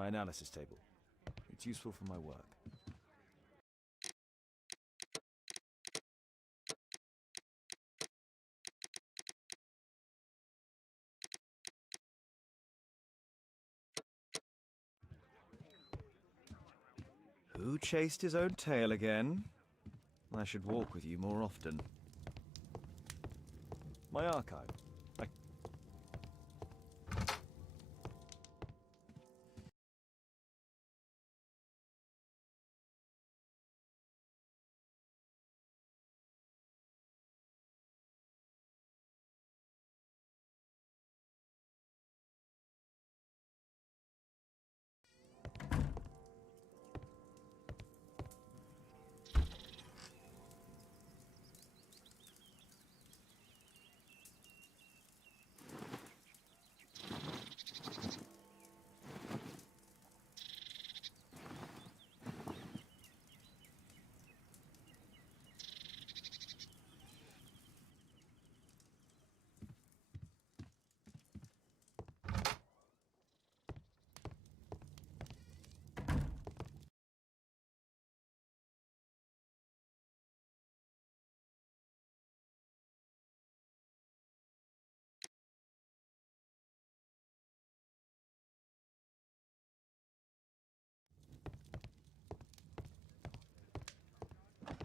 My analysis table. It's useful for my work. Who chased his own tail again? I should walk with you more often. My archive.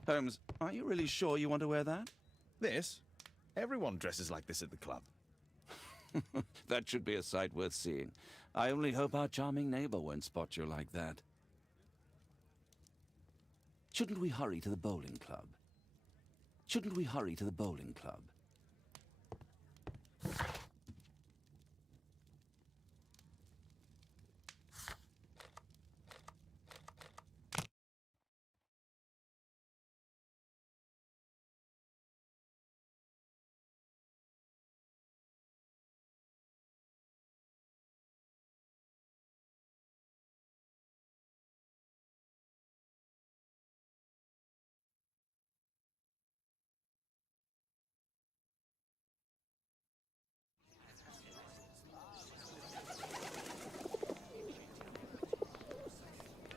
Holmes, are you really sure you want to wear that? This? Everyone dresses like this at the club. That should be a sight worth seeing. I only hope our charming neighbor won't spot you like that. Shouldn't we hurry to the bowling club? Shouldn't we hurry to the bowling club?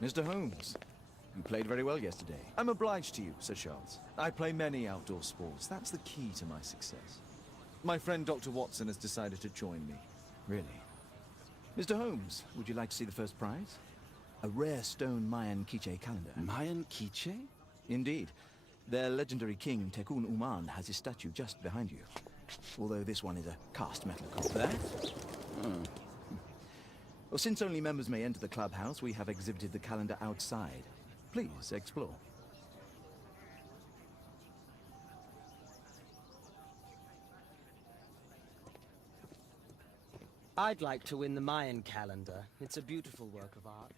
Mr. Holmes, you played very well yesterday. I'm obliged to you, Sir Charles. I play many outdoor sports. That's the key to my success. My friend Dr. Watson has decided to join me. Really? Mr. Holmes, would you like to see the first prize? A rare stone Mayan quiche calendar. Mayan quiche? Indeed. Their legendary king, Tekun Uman, has his statue just behind you. Although this one is a cast metal copy. That? Oh. Well, since only members may enter the clubhouse, we have exhibited the calendar outside. Please, explore. I'd like to win the Mayan calendar. It's a beautiful work of art.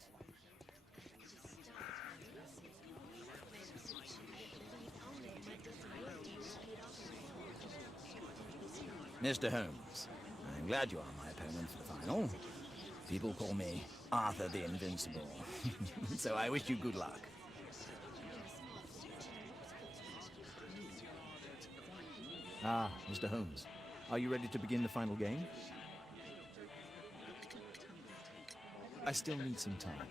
Mr. Holmes, I'm glad you are my opponent for the final. People call me Arthur the Invincible. So I wish you good luck. Ah, Mr. Holmes, are you ready to begin the final game? I still need some time.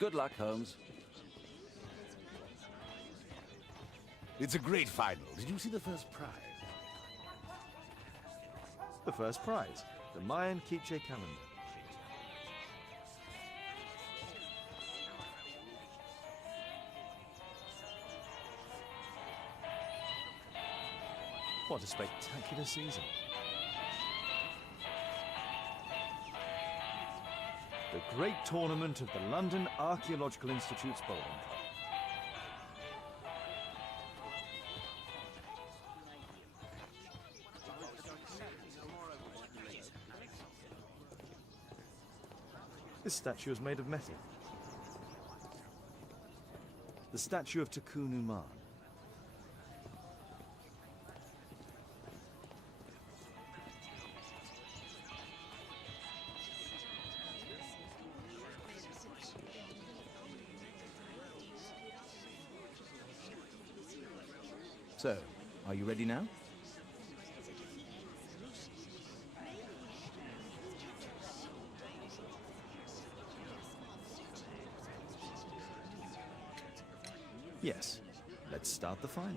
Good luck, Holmes. It's a great final. Did you see the first prize? The first prize, the Mayan quiche calendar. What a spectacular season. The great tournament of the London Archaeological Institute's bowling club. This statue is made of metal. The statue of Tekun Uman. So, are you ready now? Yes. Let's start the final.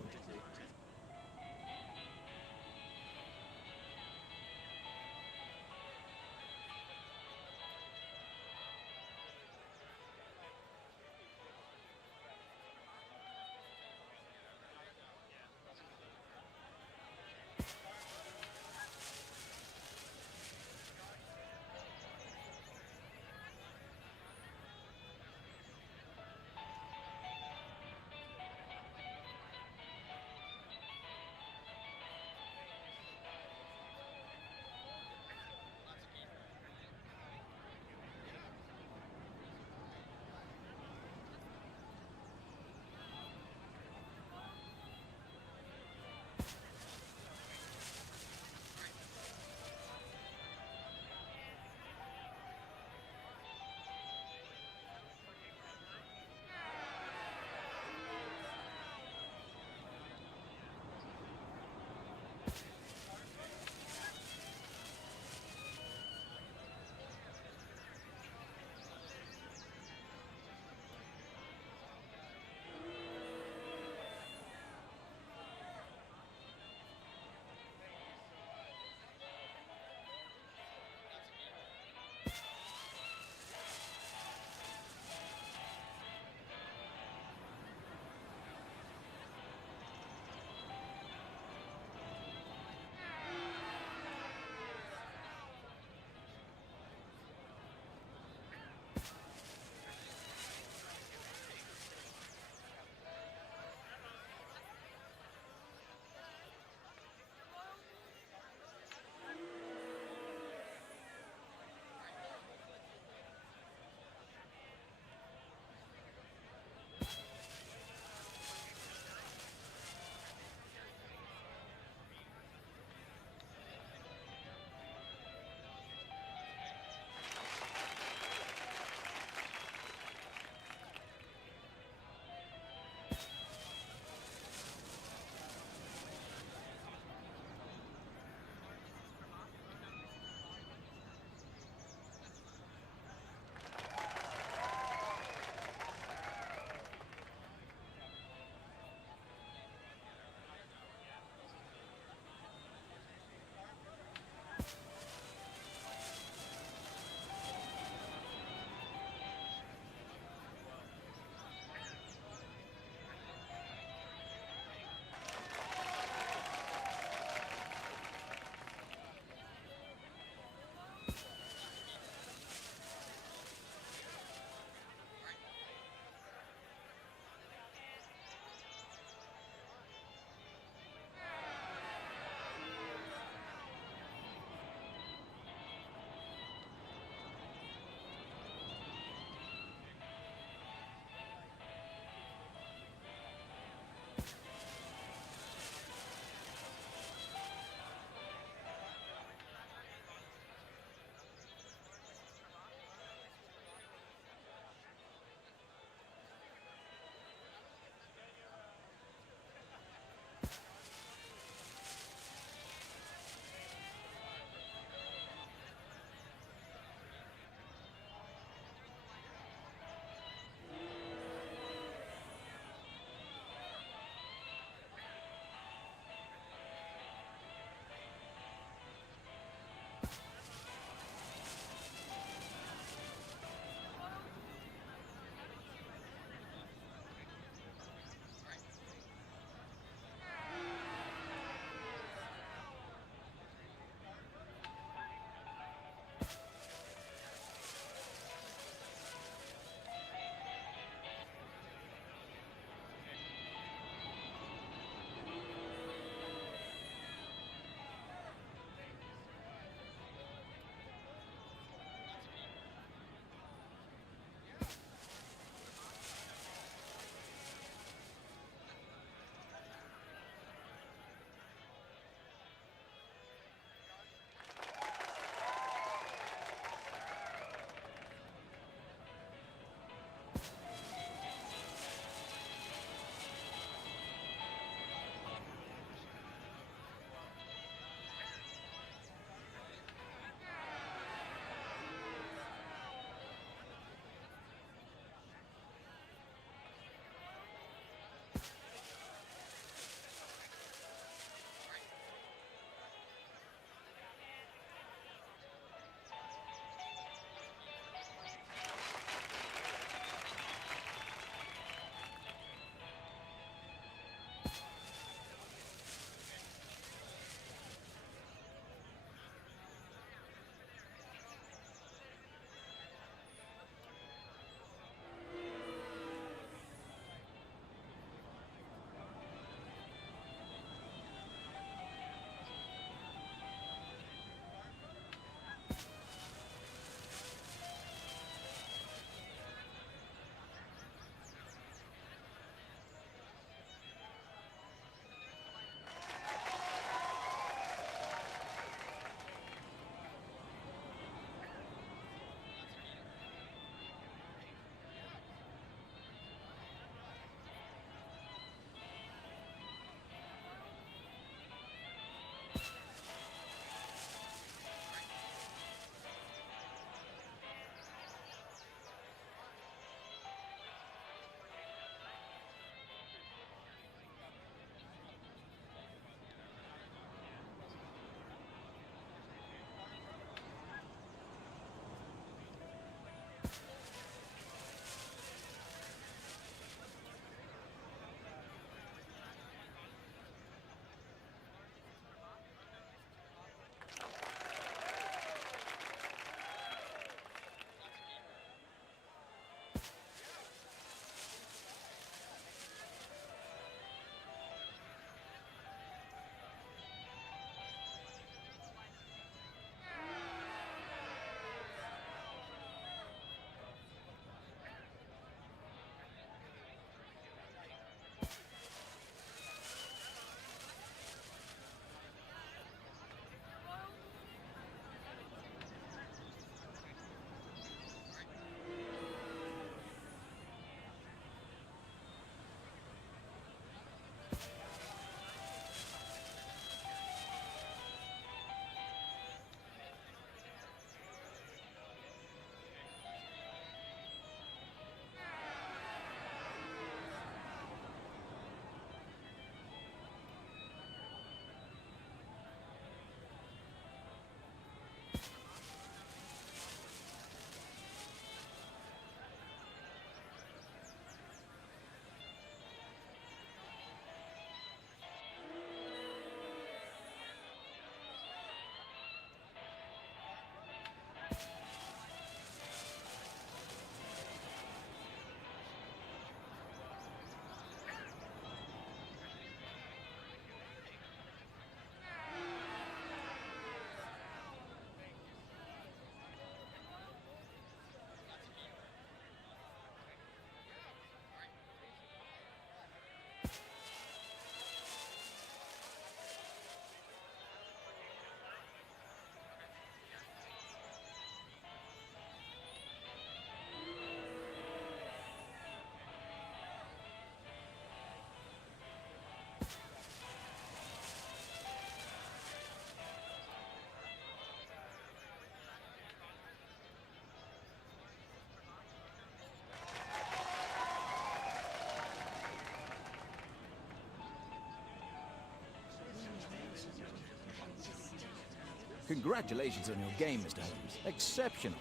Congratulations on your game, Mr. Holmes. Exceptional.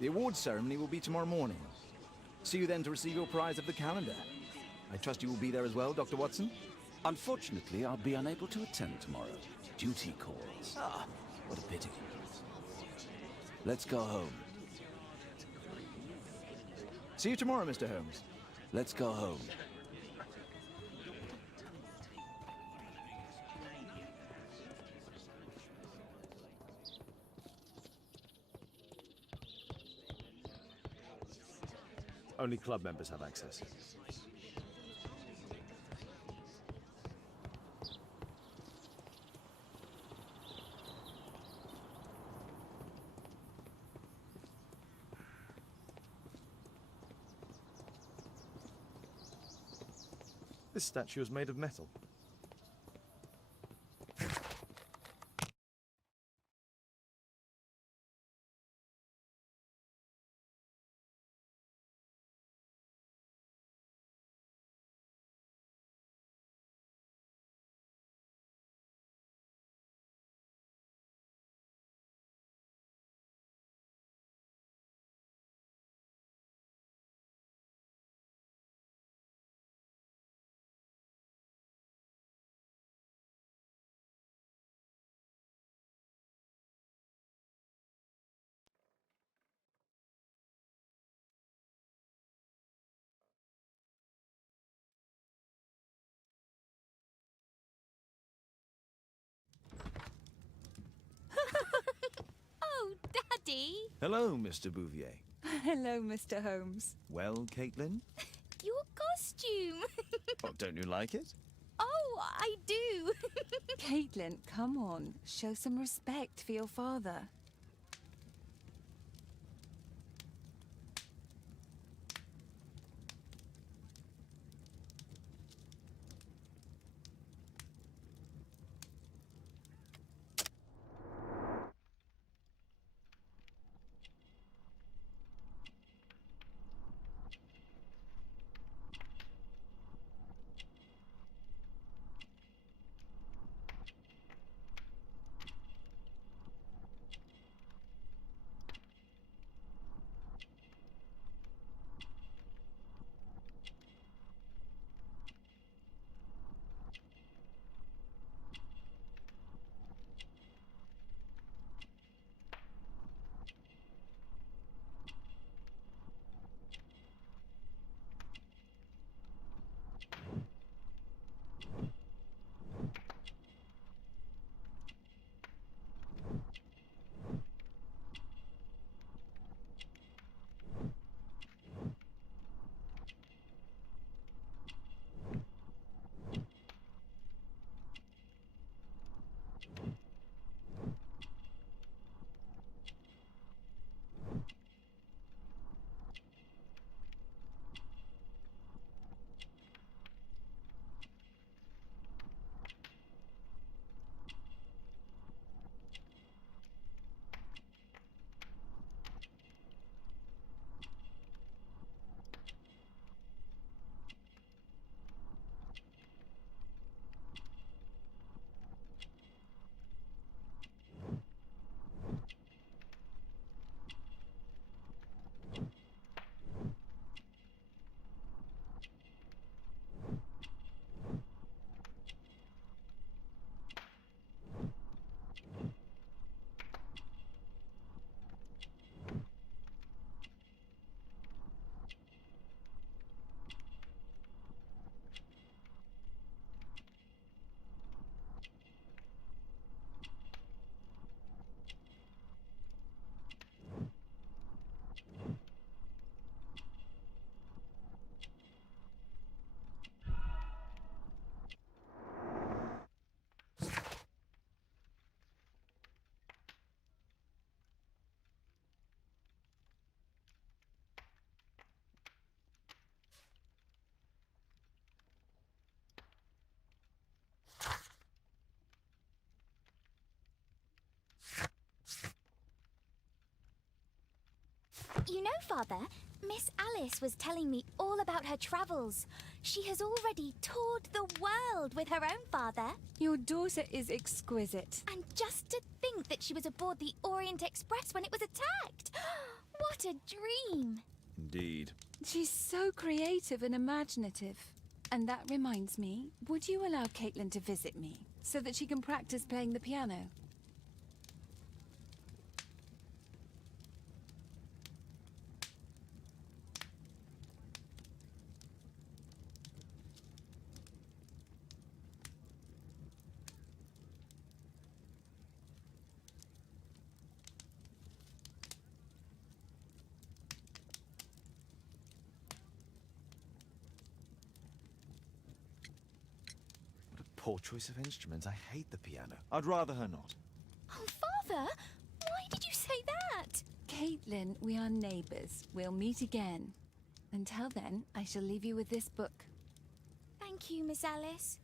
The awards ceremony will be tomorrow morning. See you then to receive your prize of the calendar. I trust you will be there as well, Dr. Watson? Unfortunately, I'll be unable to attend tomorrow. Duty calls. Ah, what a pity. Let's go home. See you tomorrow, Mr. Holmes. Let's go home. Only club members have access. This statue is made of metal. Oh, Daddy! Hello, Mr. Bouvier. Hello, Mr. Holmes. Well, Caitlin? Your costume! Oh, don't you like it? Oh, I do! Caitlin, come on. Show some respect for your father. You know, Father, Miss Alice was telling me all about her travels. She has already toured the world with her own father. Your daughter is exquisite. And just to think that she was aboard the Orient Express when it was attacked. What a dream. Indeed. She's so creative and imaginative. And that reminds me, would you allow Caitlin to visit me so that she can practice playing the piano? Poor choice of instruments. I hate the piano. I'd rather her not. Oh, Father, why did you say that? Caitlin, we are neighbours. We'll meet again. Until then, I shall leave you with this book. Thank you, Miss Alice.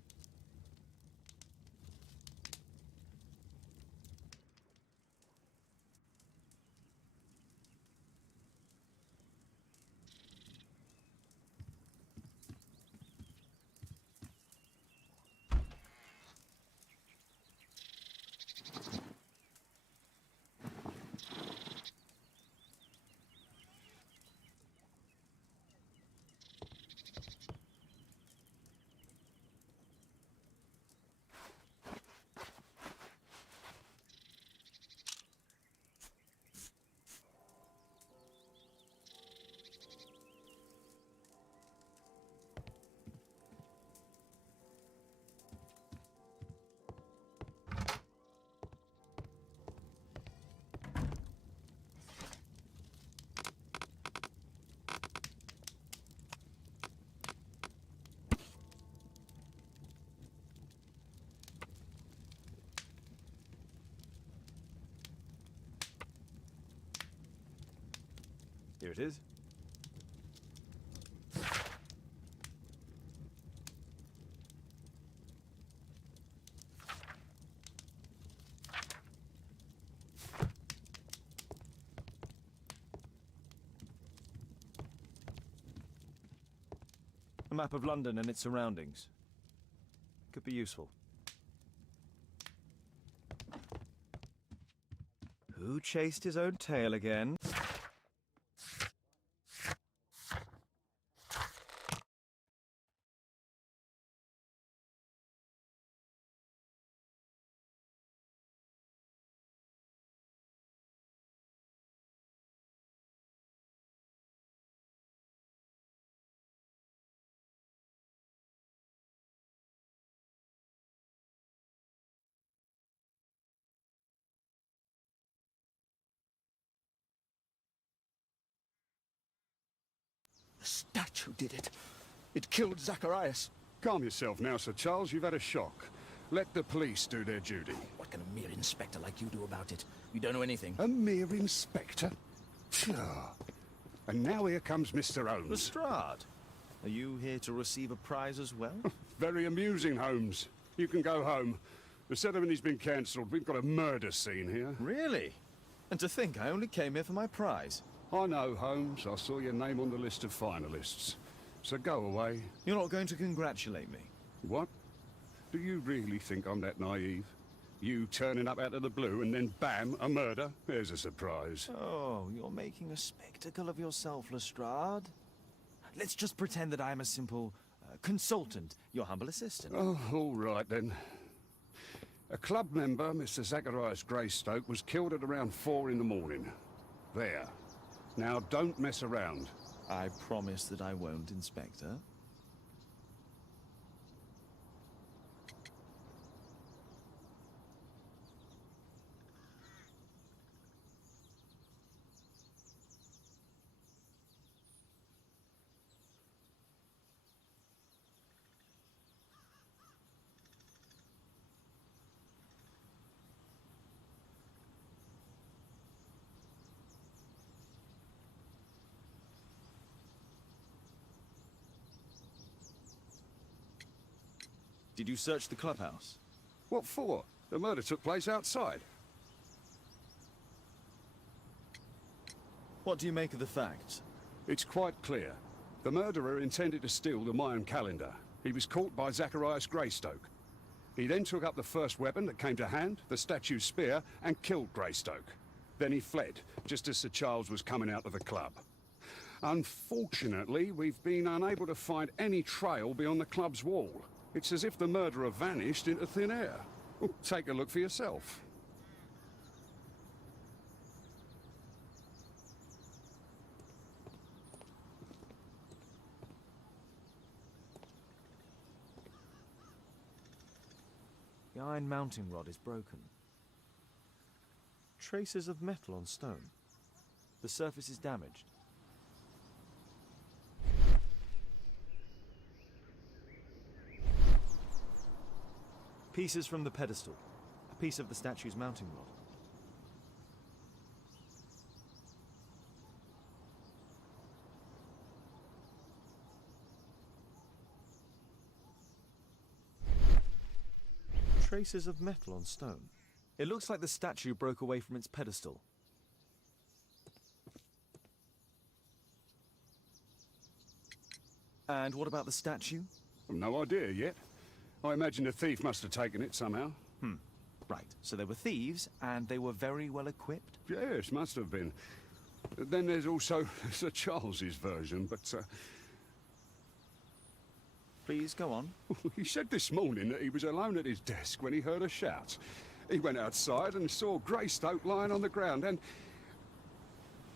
Here it is. A map of London and its surroundings. Could be useful. Who chased his own tail again? The statue did it. It killed Zacharias. Calm yourself now, Sir Charles. You've had a shock. Let the police do their duty. What can a mere inspector like you do about it? You don't know anything. A mere inspector? Phew. And now here comes Mr. Holmes. Lestrade, are you here to receive a prize as well? Very amusing, Holmes. You can go home. The ceremony's been cancelled. We've got a murder scene here. Really? And to think I only came here for my prize. I know, Holmes. I saw your name on the list of finalists. So go away. You're not going to congratulate me? What? Do you really think I'm that naive? You turning up out of the blue and then bam, a murder? There's a surprise. Oh, you're making a spectacle of yourself, Lestrade. Let's just pretend that I'm a simple consultant, your humble assistant. Oh, all right then. A club member, Mr. Zacharias Greystoke, was killed at around 4 in the morning. There. Now, don't mess around. I promise that I won't, Inspector. Did you search the clubhouse? What for? The murder took place outside. What do you make of the facts? It's quite clear. The murderer intended to steal the Mayan calendar. He was caught by Zacharias Greystoke. He then took up the first weapon that came to hand, the statue's spear, and killed Greystoke. Then he fled, just as Sir Charles was coming out of the club. Unfortunately, we've been unable to find any trail beyond the club's wall. It's as if the murderer vanished into thin air. Oh, take a look for yourself. The iron mounting rod is broken. Traces of metal on stone. The surface is damaged. Pieces from the pedestal. A piece of the statue's mounting rod. Traces of metal on stone. It looks like the statue broke away from its pedestal. And what about the statue? No idea yet. I imagine the thief must have taken it somehow. Right, so they were thieves, and they were very well equipped. Yes, must have been. Then there's also Sir Charles's version, but Please, go on. he said this morning that he was alone at his desk when he heard a shout. He went outside and saw Greystoke lying on the ground, and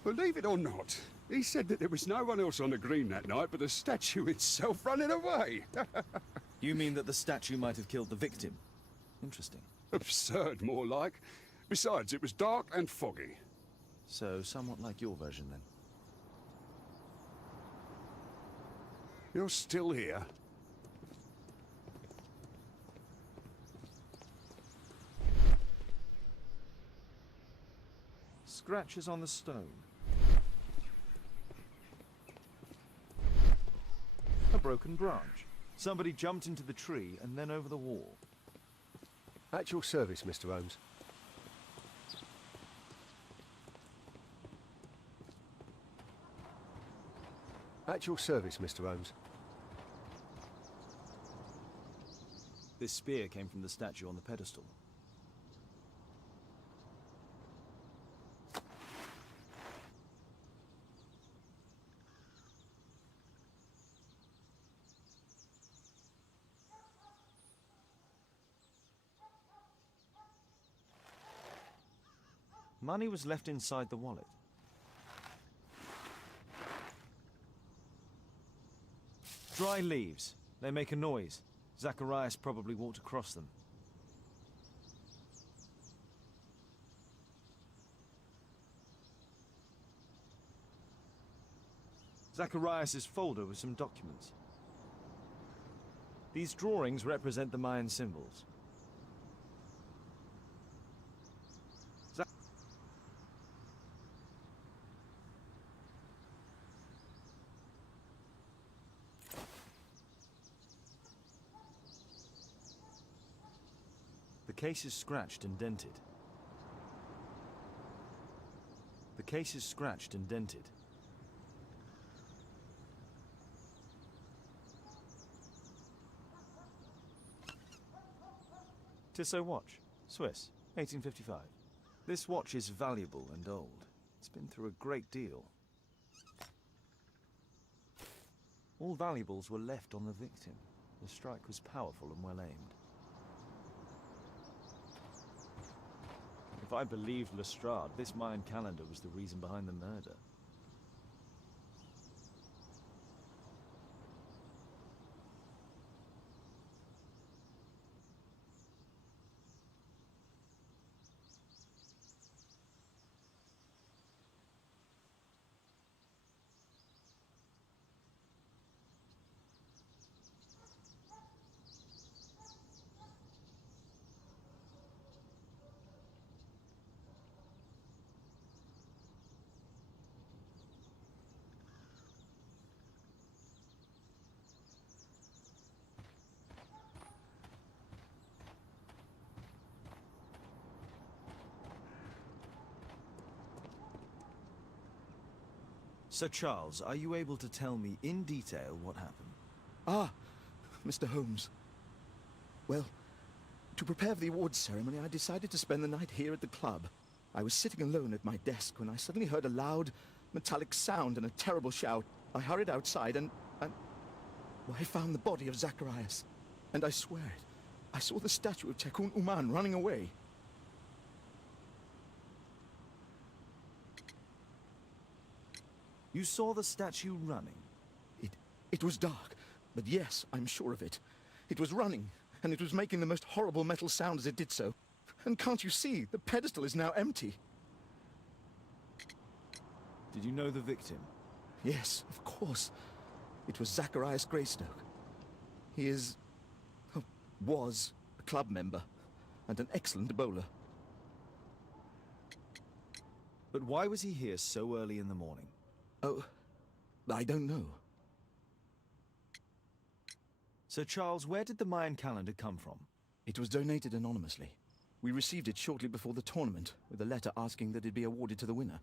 believe it or not, he said that there was no one else on the green that night but the statue itself running away. You mean that the statue might have killed the victim? Interesting. Absurd, more like. Besides, it was dark and foggy. So, somewhat like your version, then. You're still here? Scratches on the stone. A broken branch. Somebody jumped into the tree and then over the wall. At your service, Mr. Holmes. At your service, Mr. Holmes. This spear came from the statue on the pedestal. Money was left inside the wallet. Dry leaves. They make a noise. Zacharias probably walked across them. Zacharias' folder with some documents. These drawings represent the Mayan symbols. The case is scratched and dented. The case is scratched and dented. Tissot watch, Swiss, 1855. This watch is valuable and old. It's been through a great deal. All valuables were left on the victim. The strike was powerful and well aimed. If I believed Lestrade, this Mayan calendar was the reason behind the murder. Sir Charles, are you able to tell me in detail what happened? Ah, Mr. Holmes. Well, to prepare for the awards ceremony, I decided to spend the night here at the club. I was sitting alone at my desk when I suddenly heard a loud, metallic sound and a terrible shout. I hurried outside and well, I found the body of Zacharias. And I swear it, I saw the statue of Tekun Uman running away. You saw the statue running? It was dark, but yes, I'm sure of it. It was running, and it was making the most horrible metal sound as it did so. And can't you see, the pedestal is now empty? Did you know the victim? Yes, of course. It was Zacharias Greystoke. He is... oh, was a club member, and an excellent bowler. But why was he here so early in the morning? Oh, I don't know. Sir Charles, where did the Mayan calendar come from? It was donated anonymously. We received it shortly before the tournament, with a letter asking that it be awarded to the winner.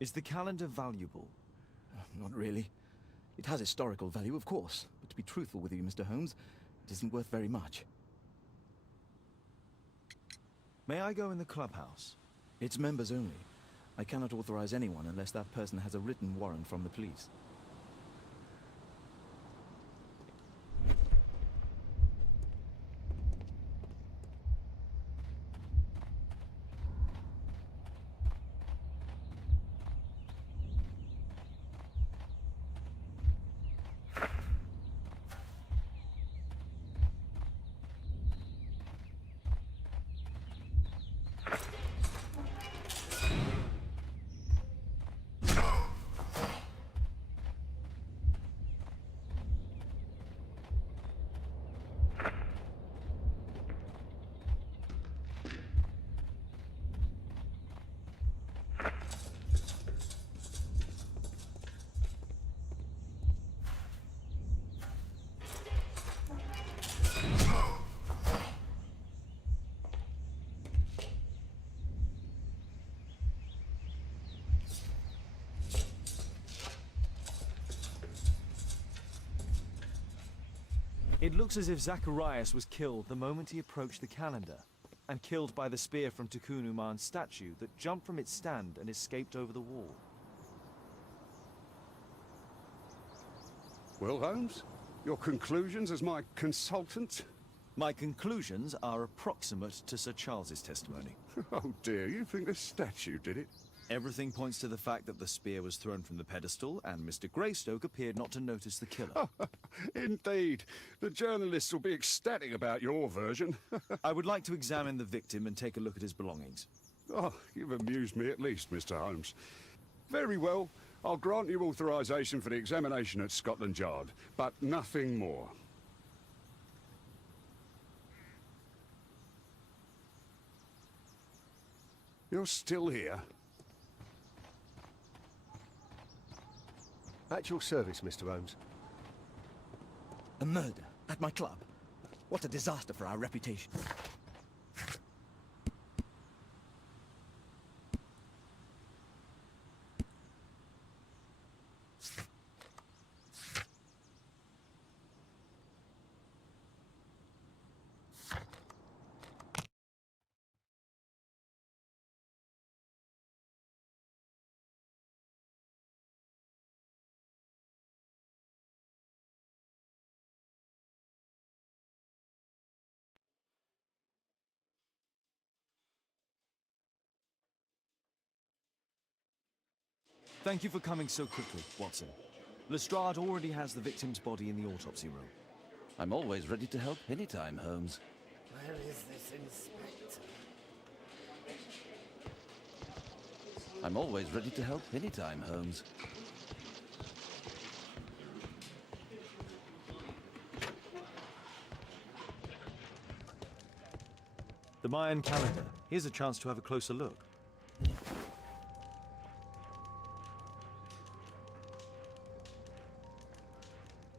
Is the calendar valuable? Not really. It has historical value, of course, but to be truthful with you, Mr. Holmes, it isn't worth very much. May I go in the clubhouse? It's members only. I cannot authorize anyone unless that person has a written warrant from the police. It looks as if Zacharias was killed the moment he approached the calendar, and killed by the spear from Tikkun Uman's statue that jumped from its stand and escaped over the wall. Well, Holmes, your conclusions as my consultant? My conclusions are approximate to Sir Charles's testimony. Oh dear, you think the statue did it? Everything points to the fact that the spear was thrown from the pedestal, and Mr. Greystoke appeared not to notice the killer. Indeed. The journalists will be ecstatic about your version. I would like to examine the victim and take a look at his belongings. Oh, you've amused me at least, Mr. Holmes. Very well. I'll grant you authorization for the examination at Scotland Yard, but nothing more. You're still here? At your service, Mr. Holmes. A murder at my club. What a disaster for our reputation. Thank you for coming so quickly, Watson. Lestrade already has the victim's body in the autopsy room. I'm always ready to help anytime, Holmes. Where is this inspector? I'm always ready to help anytime, Holmes. The Mayan calendar. Here's a chance to have a closer look.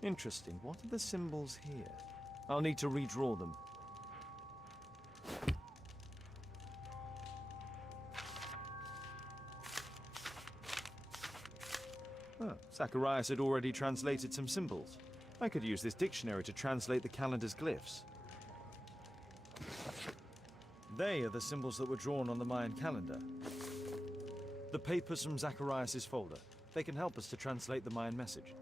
Interesting. What are the symbols here? I'll need to redraw them. Oh, Zacharias had already translated some symbols. I could use this dictionary to translate the calendar's glyphs. They are the symbols that were drawn on the Mayan calendar. The papers from Zacharias' folder. They can help us to translate the Mayan message.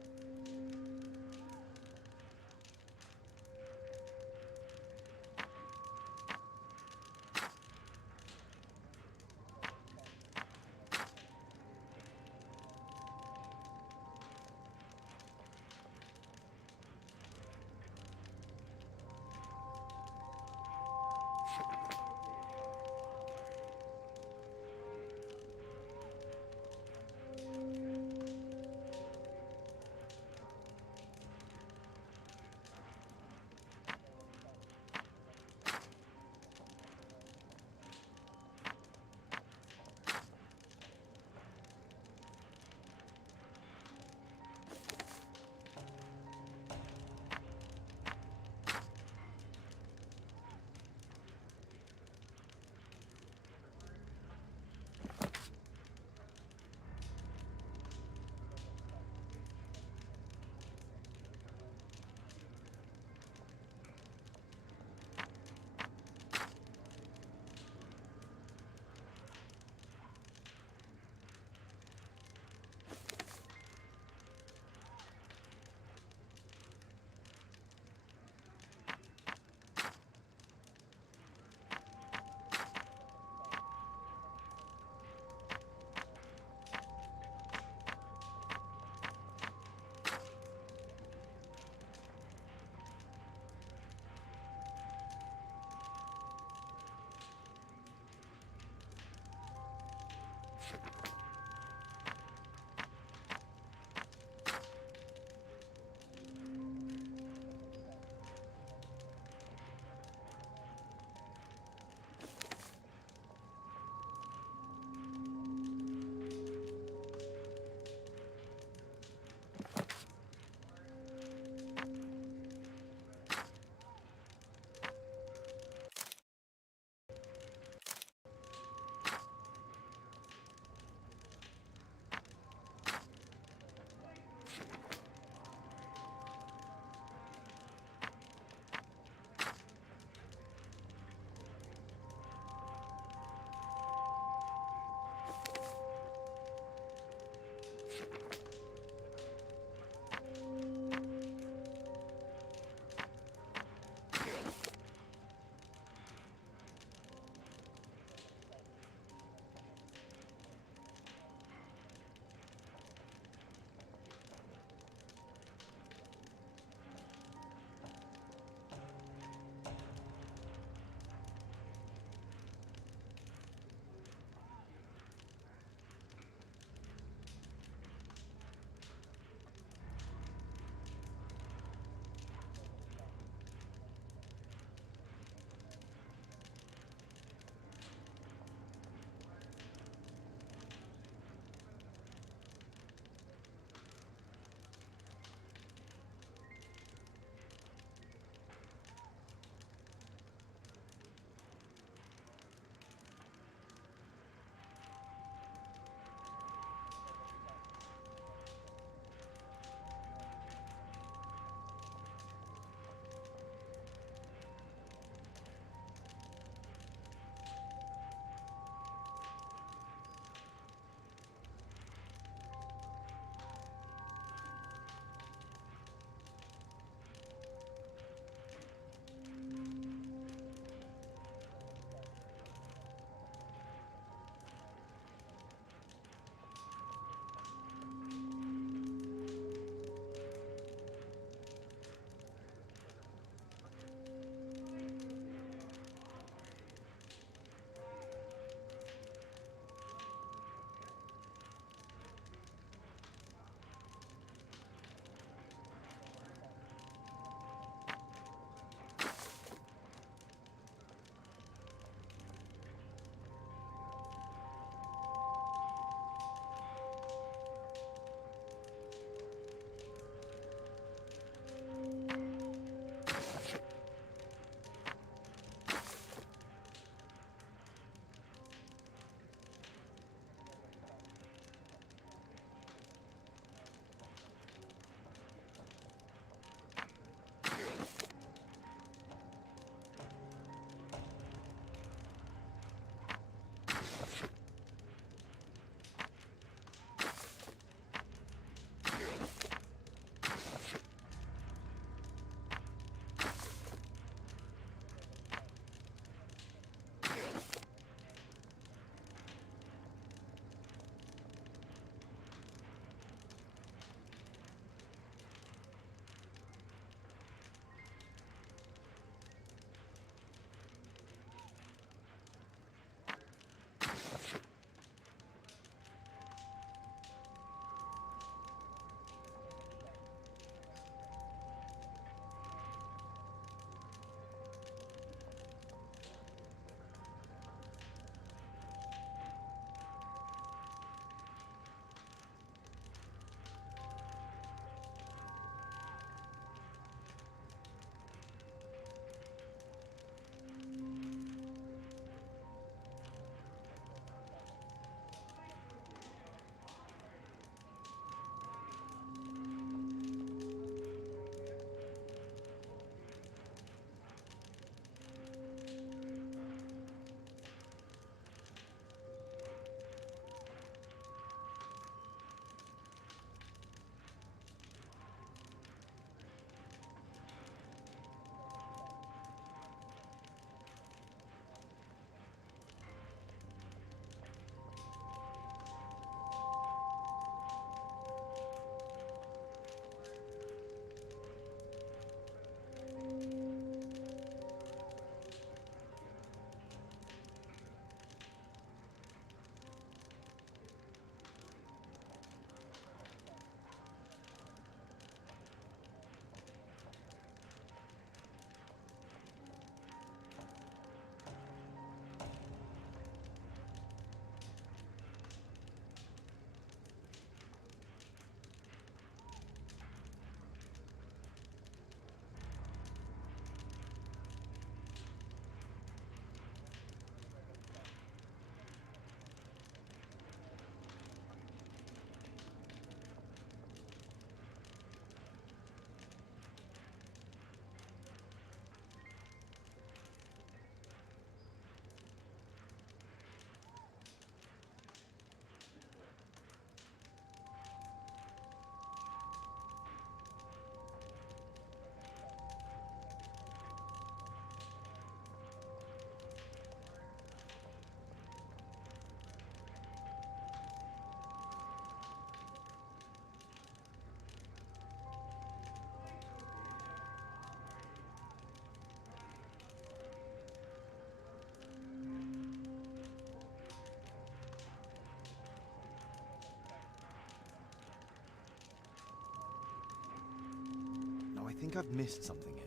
think I've missed something here.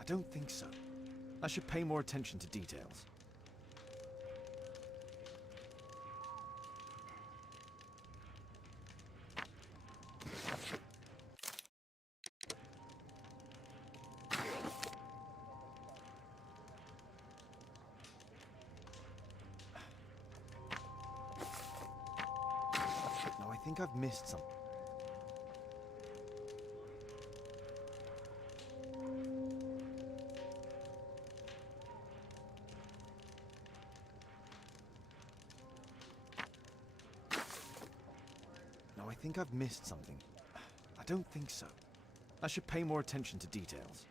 I don't think so. I should pay more attention to details. No, I think I've missed something. No, I think I've missed something. I don't think so. I should pay more attention to details.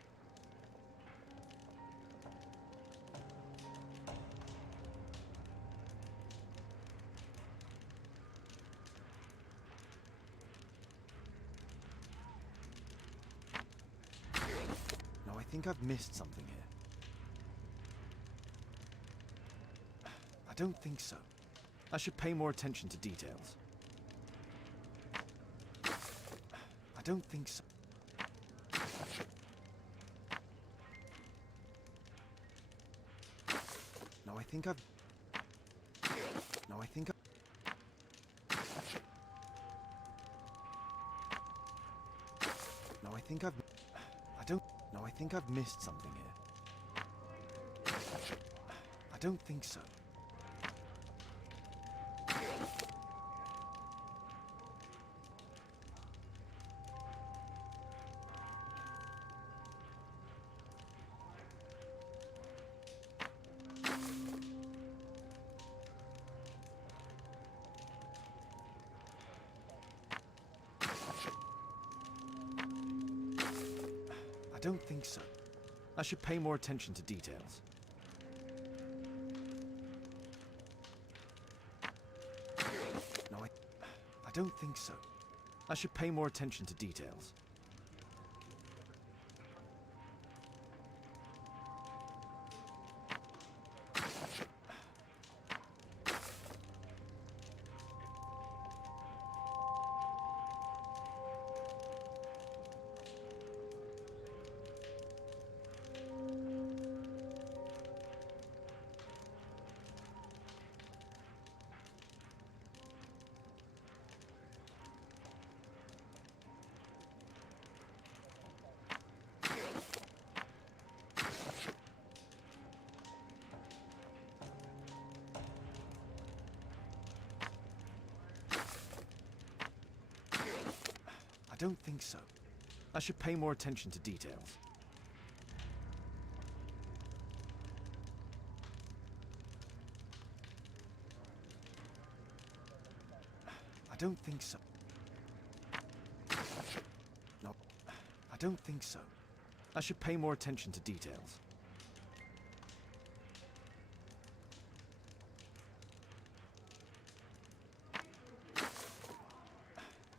No, I think I've missed something here. I don't think so. I should pay more attention to details. I don't think so. No, I think I've... No, I think No, I think I've... I don't... No, I think I've missed something here. I don't think so. I don't think so. I should pay more attention to details. No, I don't think so. I should pay more attention to details. I don't think so. I should pay more attention to details. I don't think so. No, I don't think so. I should pay more attention to details.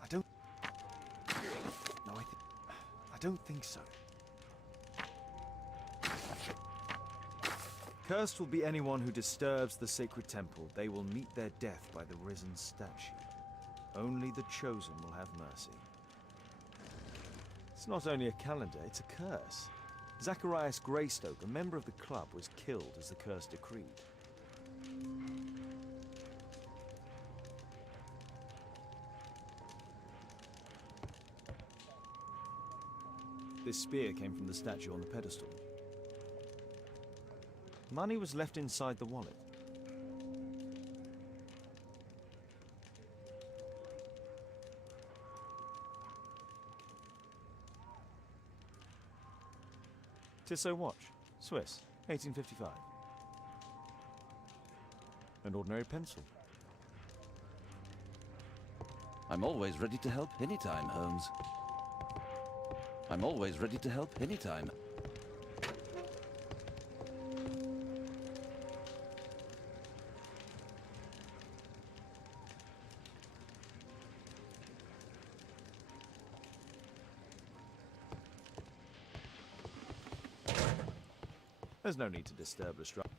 I don't... No, I don't think so. Cursed will be anyone who disturbs the sacred temple. They will meet their death by the risen statue. Only the chosen will have mercy. It's not only a calendar, it's a curse. Zacharias Greystoke, a member of the club, was killed as the curse decreed. This spear came from the statue on the pedestal. Money was left inside the wallet. Tissot watch, Swiss, 1855. An ordinary pencil. I'm always ready to help anytime, Holmes. I'm always ready to help anytime. There's no need to disturb the structure.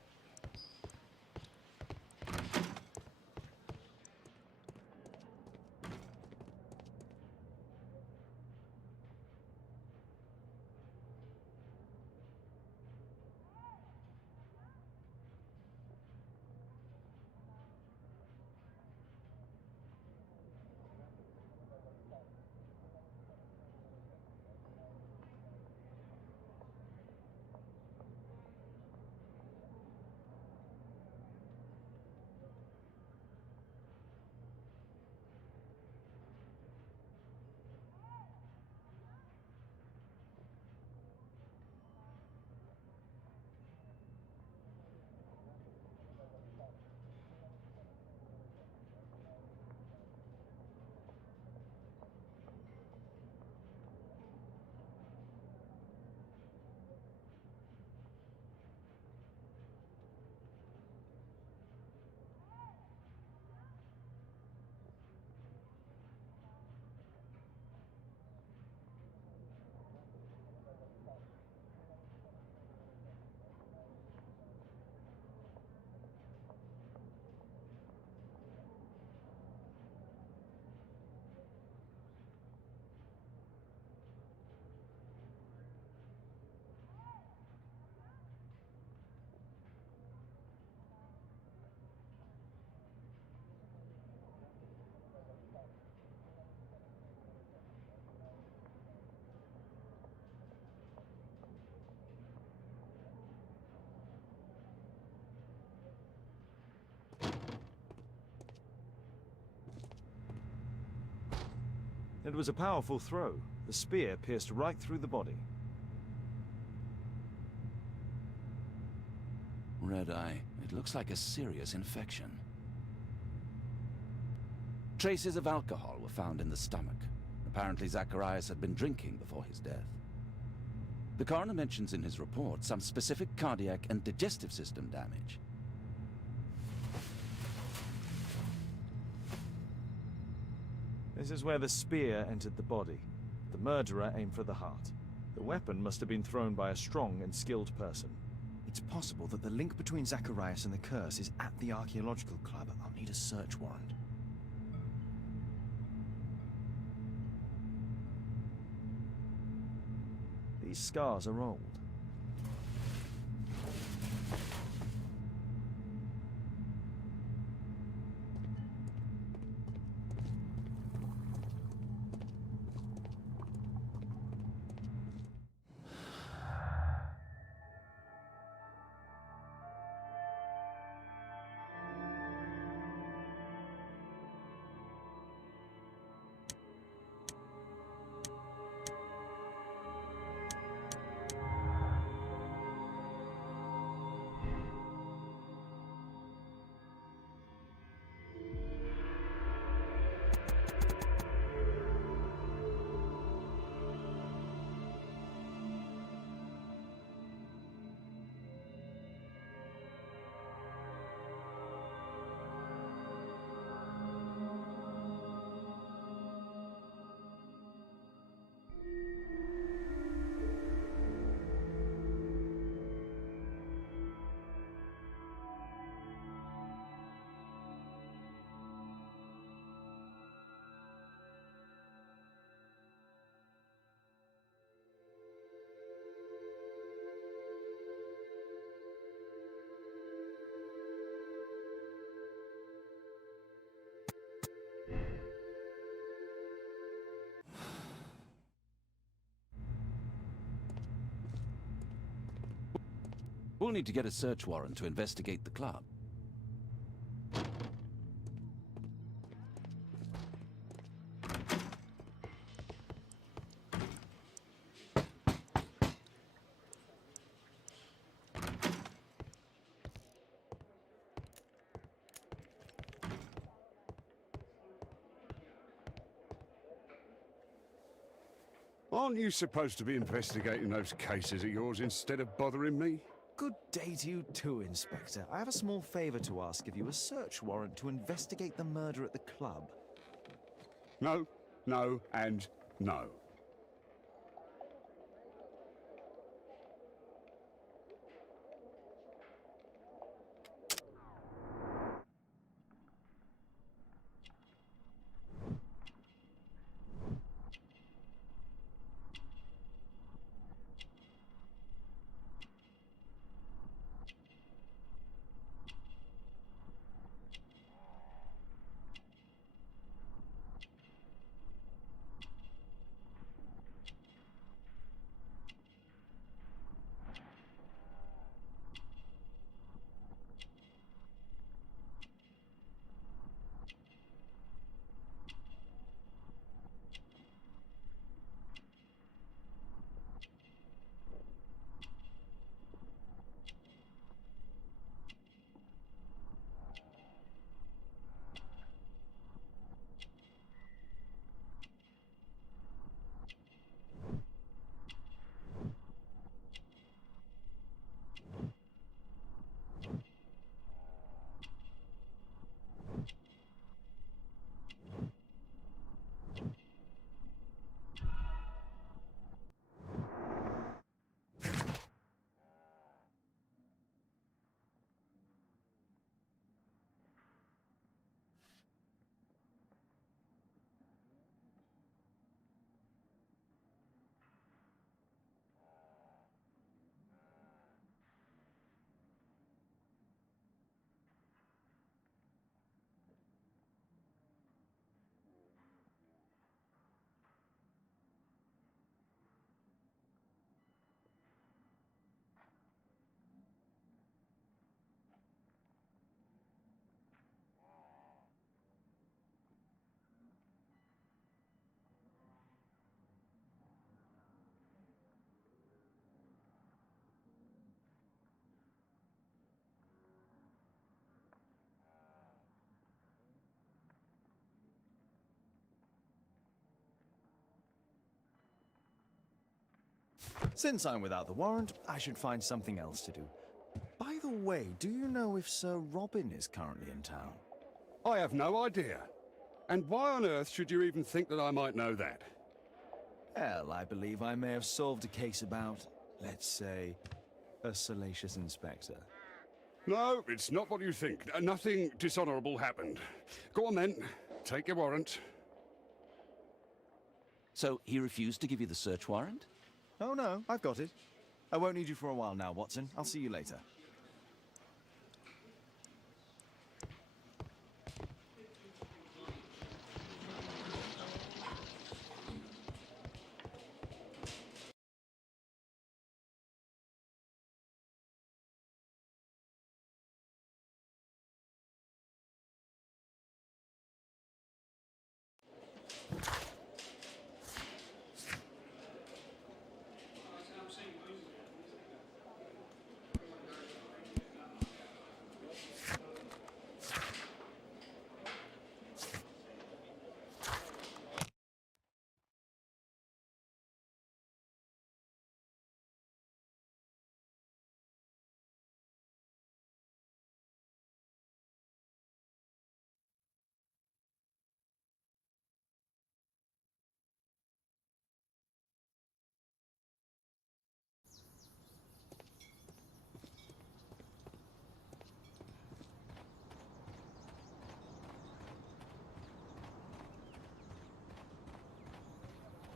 It was a powerful throw. The spear pierced right through the body. Red eye. It looks like a serious infection. Traces of alcohol were found in the stomach. Apparently Zacharias had been drinking before his death. The coroner mentions in his report some specific cardiac and digestive system damage. This is where the spear entered the body. The murderer aimed for the heart. The weapon must have been thrown by a strong and skilled person. It's possible that the link between Zacharias and the curse is at the archaeological club. I'll need a search warrant. These scars are old. We'll need to get a search warrant to investigate the club. Aren't you supposed to be investigating those cases of yours instead of bothering me? Good day to you too, Inspector. I have a small favor to ask of you, a search warrant to investigate the murder at the club. No, no, and no. Since I'm without the warrant, I should find something else to do. By the way, do you know if Sir Robin is currently in town? I have no idea. And why on earth should you even think that I might know that? Well, I believe I may have solved a case about, let's say, a salacious inspector. No, it's not what you think. Nothing dishonorable happened. Go on then. Take your warrant. So he refused to give you the search warrant? Oh no, I've got it. I won't need you for a while now, Watson. I'll see you later.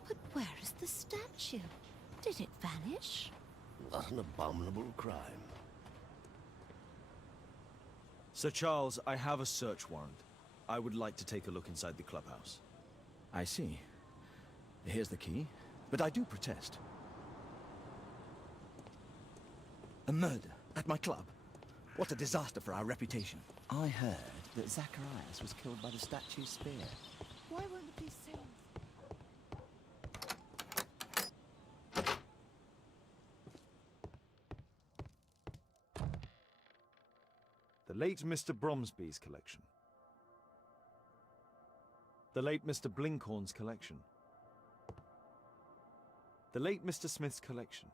But where is the statue? Did it vanish? What an abominable crime. Sir Charles, I have a search warrant. I would like to take a look inside the clubhouse. I see. Here's the key, but I do protest. A murder at my club. What a disaster for our reputation. I heard that Zacharias was killed by the statue's spear. Why won't it be seen? The late Mr. Bromsby's collection. The late Mr. Blinkhorn's collection. The late Mr. Smith's collection.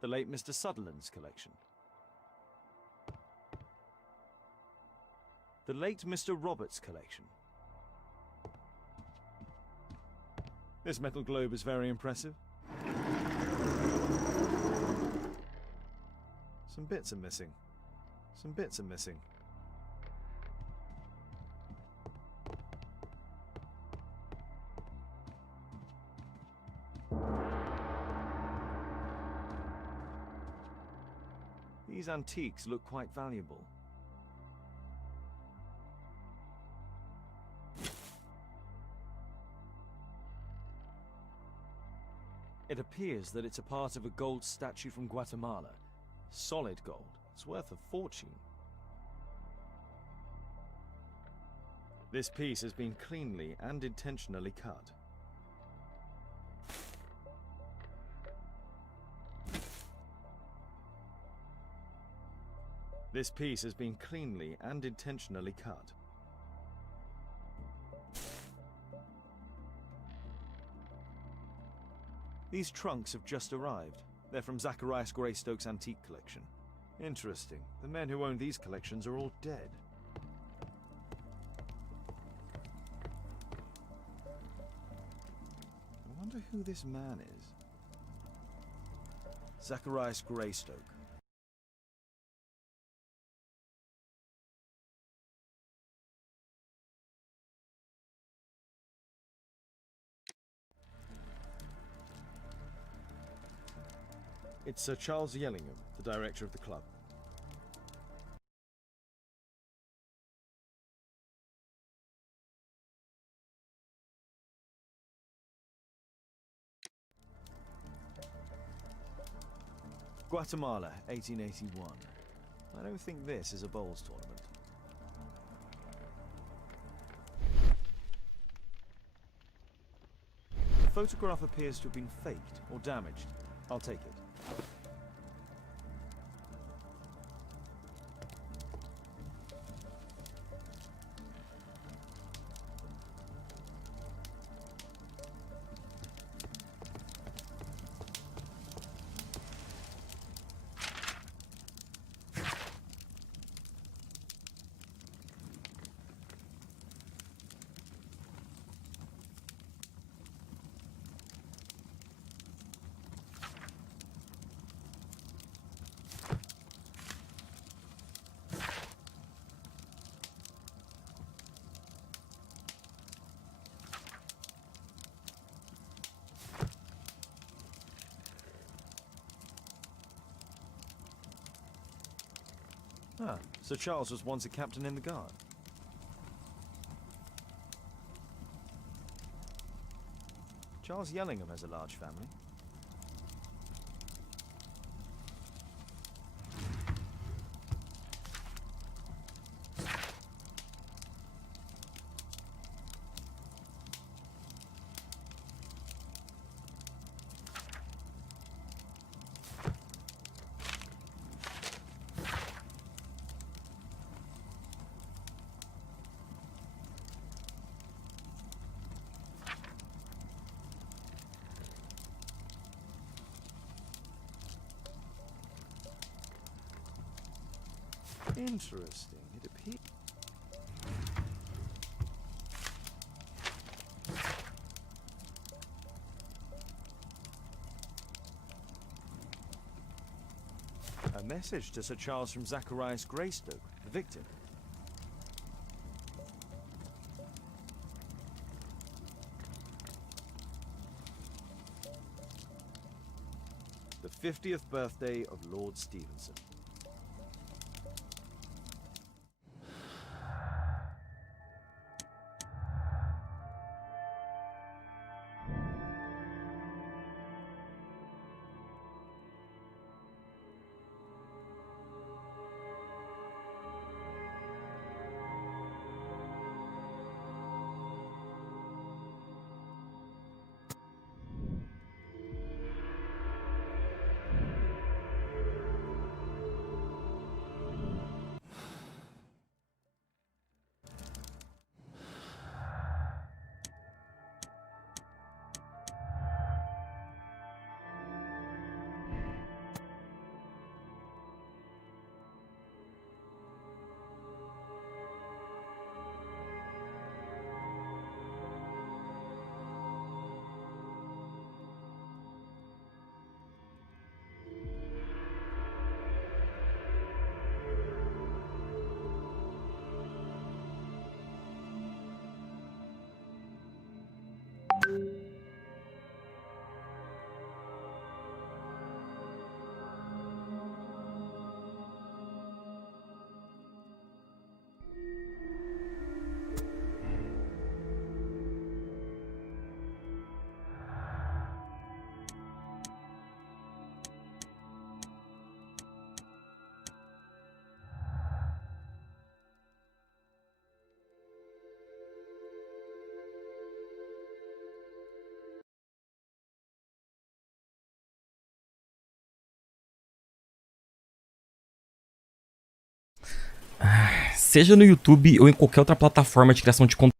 The late Mr. Sutherland's collection. The late Mr. Roberts' collection. This metal globe is very impressive. Some bits are missing. Some bits are missing. These antiques look quite valuable. It appears that it's a part of a gold statue from Guatemala. Solid gold. It's worth a fortune. This piece has been cleanly and intentionally cut. This piece has been cleanly and intentionally cut. These trunks have just arrived. They're from Zacharias Greystoke's antique collection. Interesting. The men who own these collections are all dead. I wonder who this man is. Zacharias Greystoke. It's Sir Charles Yellingham, the director of the club. Guatemala, 1881. I don't think this is a bowls tournament. The photograph appears to have been faked or damaged. I'll take it. Ah, Sir Charles was once a captain in the guard. Charles Yellingham has a large family. Interesting. It appears. A message to Sir Charles from Zacharias Greystoke, the victim. The 50th birthday of Lord Stevenson. Seja no YouTube ou em qualquer outra plataforma de criação de conteúdo.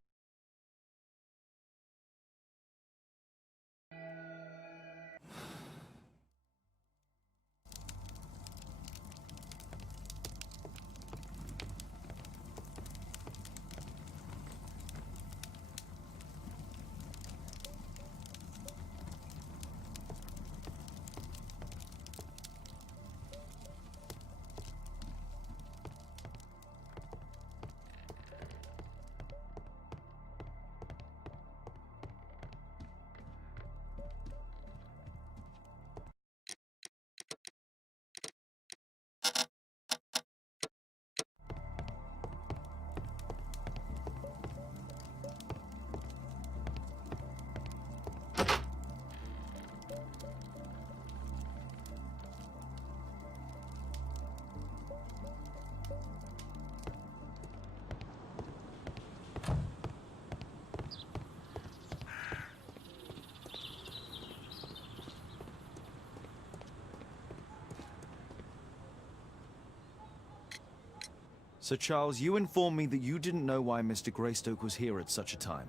Sir Charles, you informed me that you didn't know why Mr. Greystoke was here at such a time.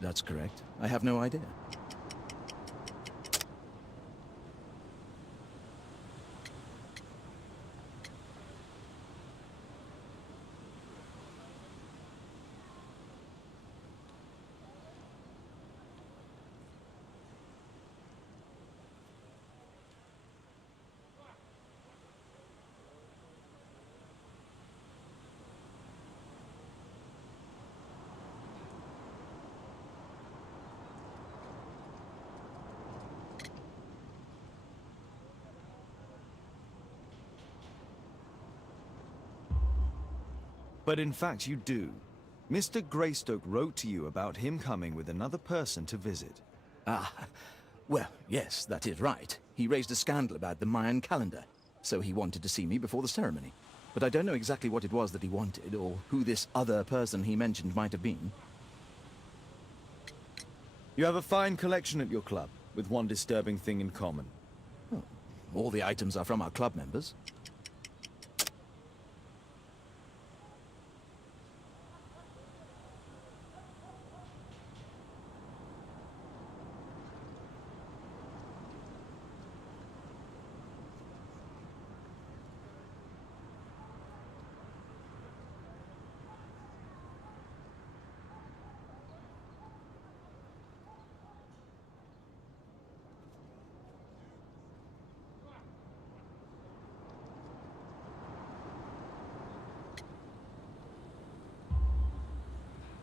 That's correct. I have no idea. But in fact you do. Mr. Greystoke wrote to you about him coming with another person to visit. Ah, well, yes, that is right. He raised a scandal about the Mayan calendar, so he wanted to see me before the ceremony. But I don't know exactly what it was that he wanted, or who this other person he mentioned might have been. You have a fine collection at your club, with one disturbing thing in common. Oh, all the items are from our club members.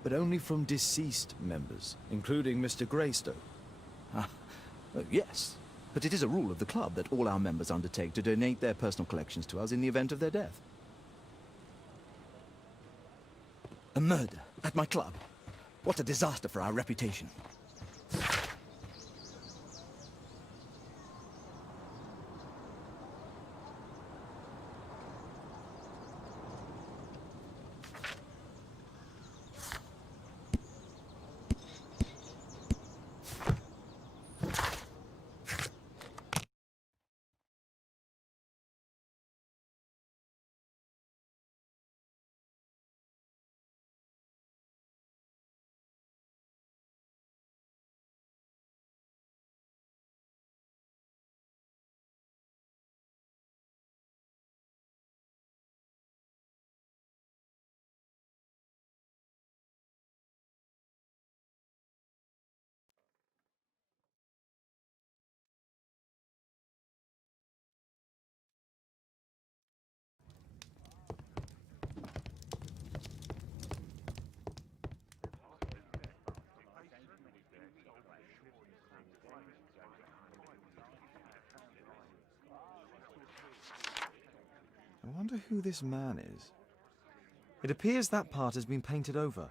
But only from deceased members, including Mr. Greystoke. Yes, but it is a rule of the club that all our members undertake to donate their personal collections to us in the event of their death. A murder at my club. What a disaster for our reputation. I wonder who this man is. It appears that part has been painted over.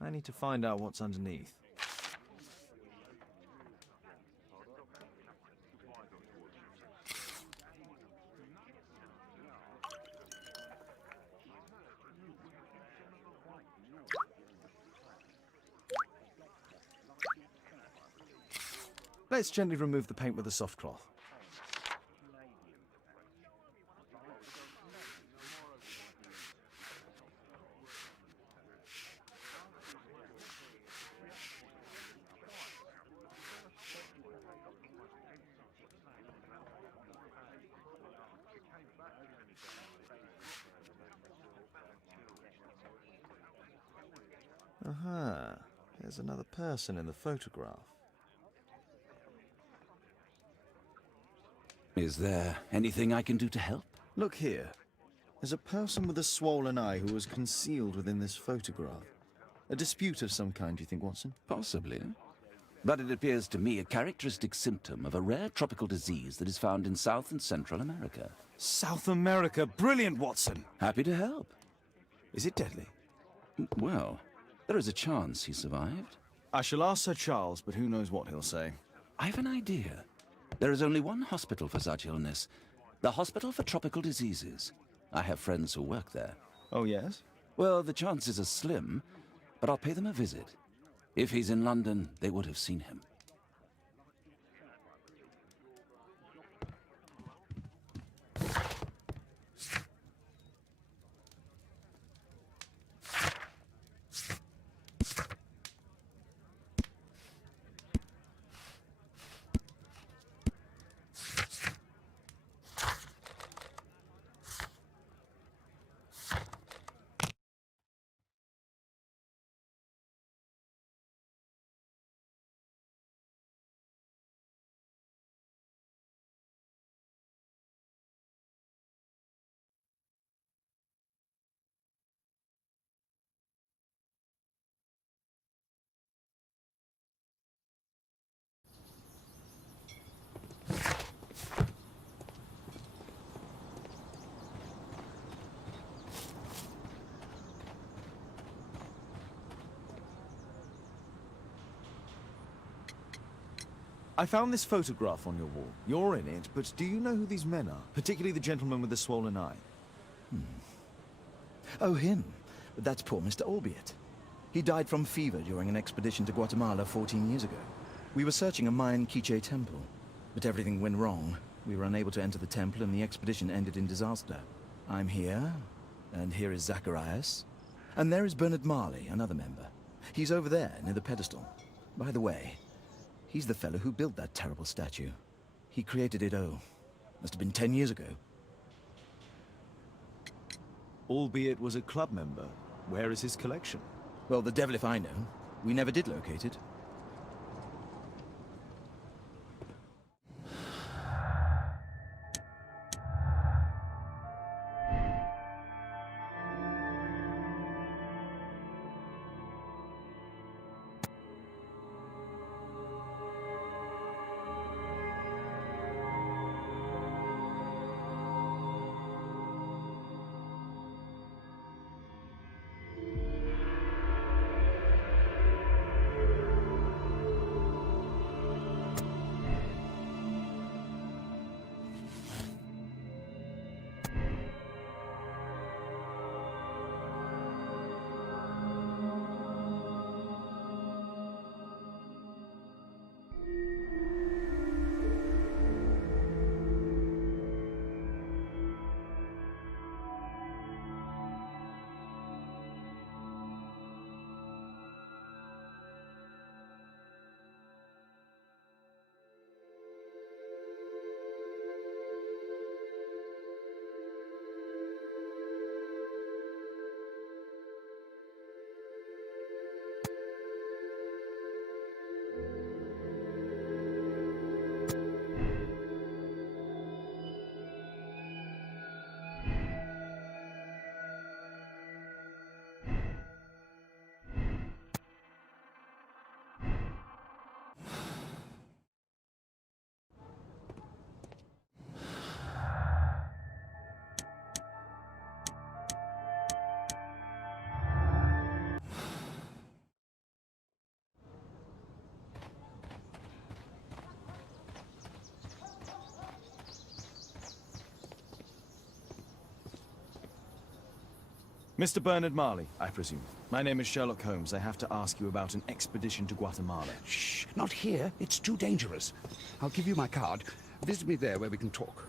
I need to find out what's underneath. Let's gently remove the paint with a soft cloth. Aha, there's another person in the photograph. Is there anything I can do to help? Look here. There's a person with a swollen eye who was concealed within this photograph. A dispute of some kind, do you think, Watson? Possibly. But it appears to me a characteristic symptom of a rare tropical disease that is found in South and Central America. South America! Brilliant, Watson! Happy to help. Is it deadly? Well, there is a chance he survived. I shall ask Sir Charles, but who knows what he'll say. I have an idea. There is only one hospital for such illness. The Hospital for Tropical Diseases. I have friends who work there. Oh, yes? Well, the chances are slim, but I'll pay them a visit. If he's in London, they would have seen him. I found this photograph on your wall. You're in it, but do you know who these men are? Particularly the gentleman with the swollen eye. Oh, him. That's poor Mr. Albeit. He died from fever during an expedition to Guatemala 14 years ago. We were searching a Mayan Quiche temple, but everything went wrong. We were unable to enter the temple and the expedition ended in disaster. I'm here, and here is Zacharias. And there is Bernard Marley, another member. He's over there, near the pedestal. By the way, he's the fellow who built that terrible statue. He created it, must have been 10 years ago. Albeit was a club member. Where is his collection? Well, the devil if I know. We never did locate it. Mr. Bernard Marley, I presume. My name is Sherlock Holmes. I have to ask you about an expedition to Guatemala. Shh, not here. It's too dangerous. I'll give you my card. Visit me there where we can talk.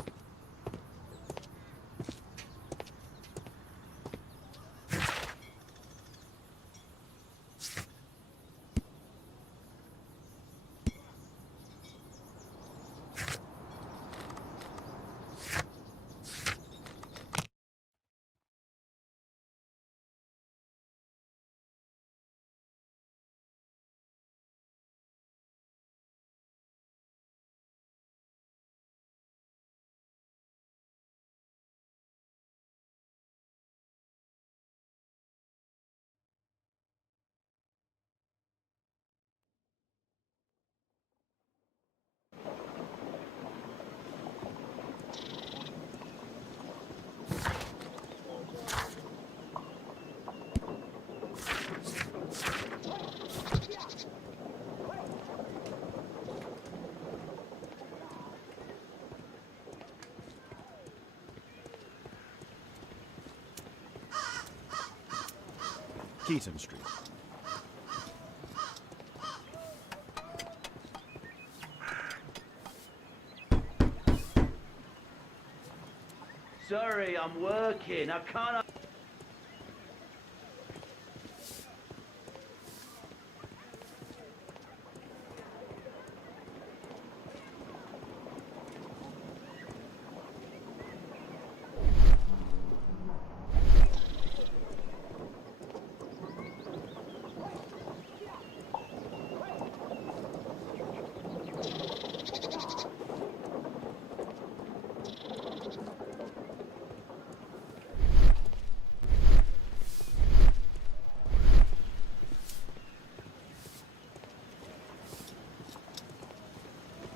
Keaton Street. Sorry, I'm working. I can't...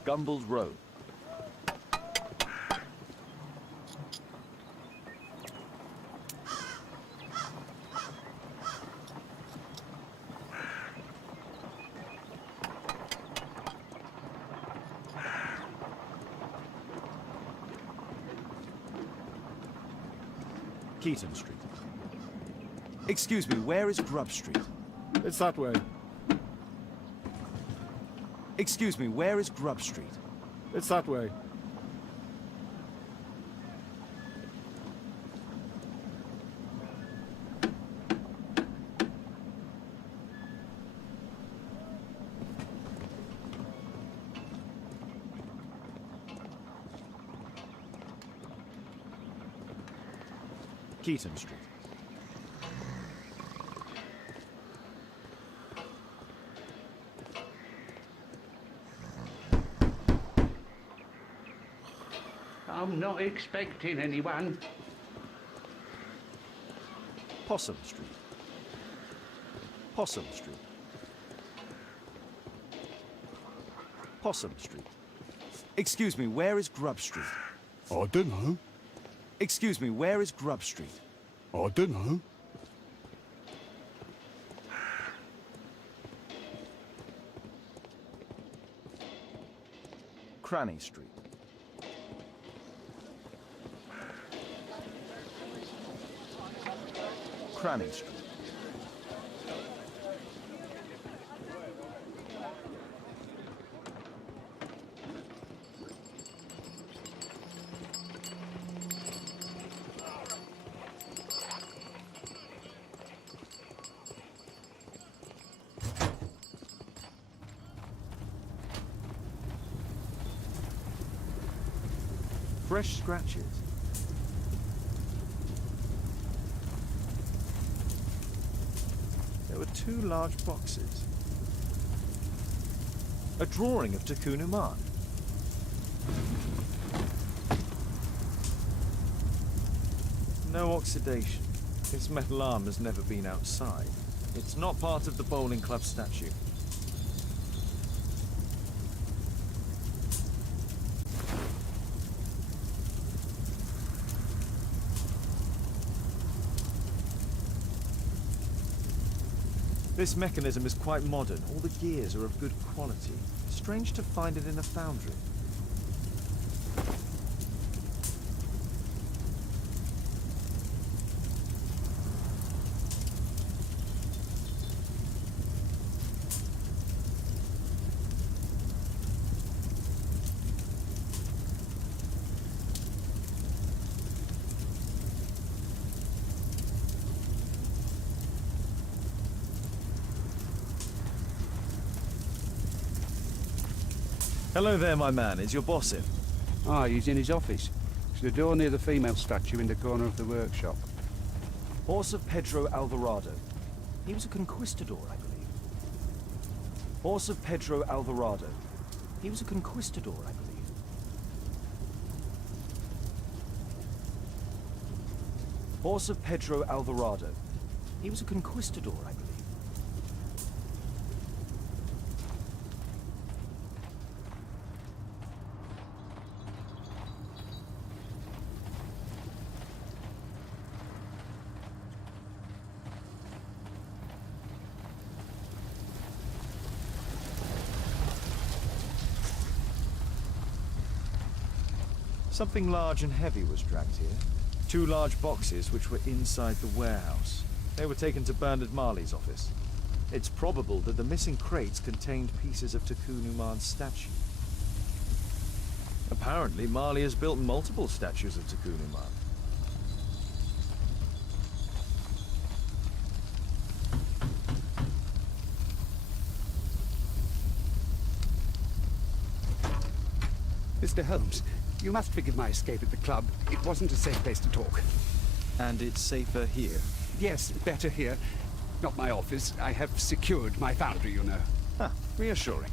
Gumballs Road. Keaton Street. Excuse me, where is Grub Street? It's that way. Excuse me, where is Grub Street? It's that way. Keaton Street. I'm not expecting anyone. Possum Street. Possum Street. Possum Street. Excuse me, where is Grub Street? I don't know. Excuse me, where is Grub Street? I don't know. Cranny Street. Cranny Street. Fresh scratches. There were 2 large boxes. A drawing of Tikkun Uman. No oxidation. This metal arm has never been outside. It's not part of the bowling club statue. This mechanism is quite modern. All the gears are of good quality. Strange to find it in a foundry. Hello there, my man. Is your boss in? Ah, he's in his office. It's the door near the female statue in the corner of the workshop. Horse of Pedro Alvarado. He was a conquistador, I believe. Horse of Pedro Alvarado. He was a conquistador, I believe. Horse of Pedro Alvarado. He was a conquistador, I believe. Something large and heavy was dragged here. 2 large boxes which were inside the warehouse. They were taken to Bernard Marley's office. It's probable that the missing crates contained pieces of Tikkun Uman's statue. Apparently, Marley has built multiple statues of Tikkun Uman. Mr. Holmes, you must forgive my escape at the club. It wasn't a safe place to talk. And it's safer here? Yes, better here. Not my office. I have secured my foundry, you know. Ah, reassuring.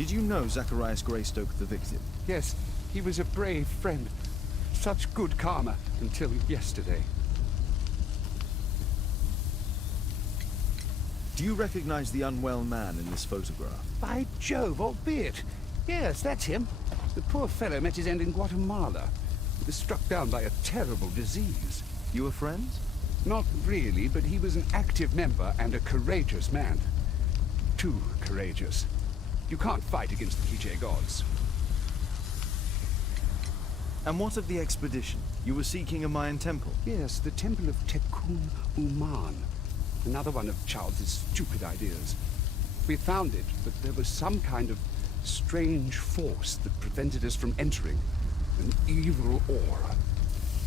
Did you know Zacharias Greystoke, the victim? Yes, he was a brave friend. Such good karma until yesterday. Do you recognize the unwell man in this photograph? By Jove, albeit. Yes, that's him. The poor fellow met his end in Guatemala. He was struck down by a terrible disease. You were friends? Not really, but he was an active member and a courageous man. Too courageous. You can't fight against the PJ gods. And what of the expedition? You were seeking a Mayan temple? Yes, the temple of Tekun Uman. Another one of Charles's stupid ideas. We found it, but there was some kind of strange force that prevented us from entering. An evil aura.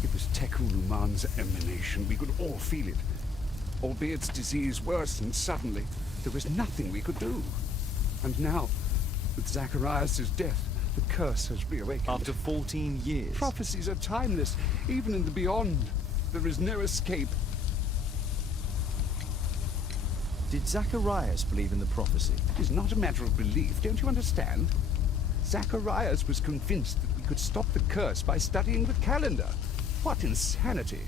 It was Tekun Uman's emanation. We could all feel it. Albeit its disease worsened suddenly, there was nothing we could do. And now, with Zacharias' death, the curse has reawakened. After 14 years? Prophecies are timeless. Even in the beyond, there is no escape. Did Zacharias believe in the prophecy? It is not a matter of belief, don't you understand? Zacharias was convinced that we could stop the curse by studying the calendar. What insanity!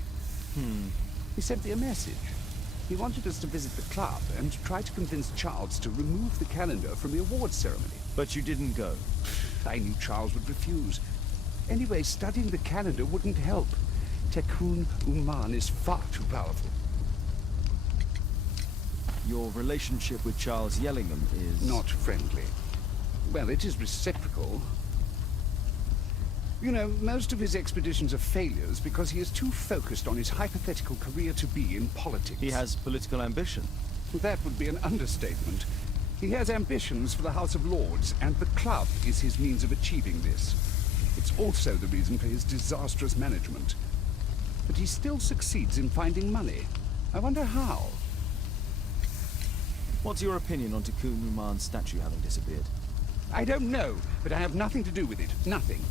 He sent me a message. He wanted us to visit the club and try to convince Charles to remove the calendar from the awards ceremony. But you didn't go? I knew Charles would refuse. Anyway, studying the calendar wouldn't help. Tekun Uman is far too powerful. Your relationship with Charles Yellingham is... Not friendly. Well, it is reciprocal. You know, most of his expeditions are failures because he is too focused on his hypothetical career to be in politics. He has political ambition. That would be an understatement. He has ambitions for the House of Lords, and the club is his means of achieving this. It's also the reason for his disastrous management. But he still succeeds in finding money. I wonder how. What's your opinion on Tekun Uman's statue having disappeared? I don't know, but I have nothing to do with it. Nothing.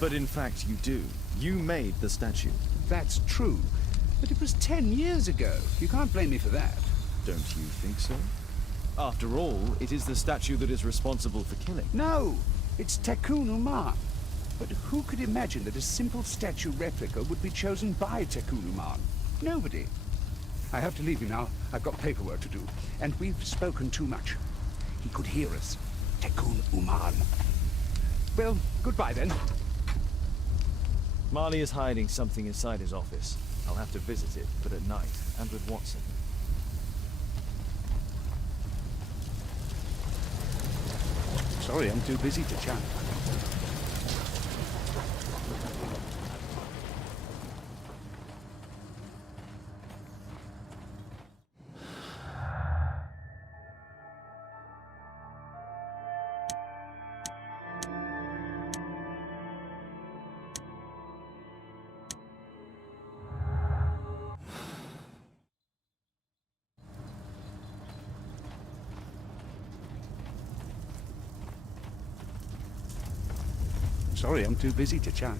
But in fact you do. You made the statue. That's true. But it was 10 years ago. You can't blame me for that. Don't you think so? After all, it is the statue that is responsible for killing. No! It's Tekun Uman. But who could imagine that a simple statue replica would be chosen by Tekun Uman? Nobody. I have to leave you now. I've got paperwork to do. And we've spoken too much. He could hear us. Tekun Uman. Well, goodbye then. Marley is hiding something inside his office. I'll have to visit it, but at night, and with Watson. Sorry, I'm too busy to chat. Sorry, I'm too busy to chat.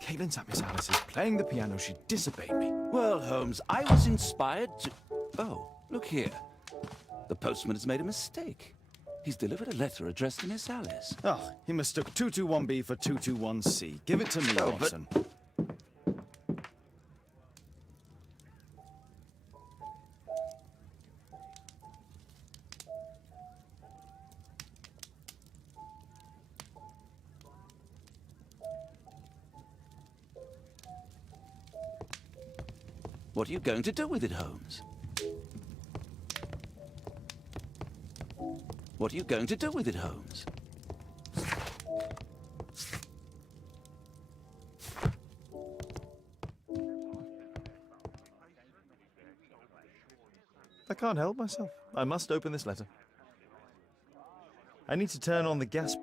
Caitlin's at Miss Alice's playing the piano. She disobeyed me. Well, Holmes, I was inspired to... Oh, look here. The postman has made a mistake. He's delivered a letter addressed to Miss Alice. Oh, he mistook 221B for 221C. Give it to me, Oh, but- Watson. What are you going to do with it, Holmes? What are you going to do with it, Holmes? I can't help myself. I must open this letter. I need to turn on the gas.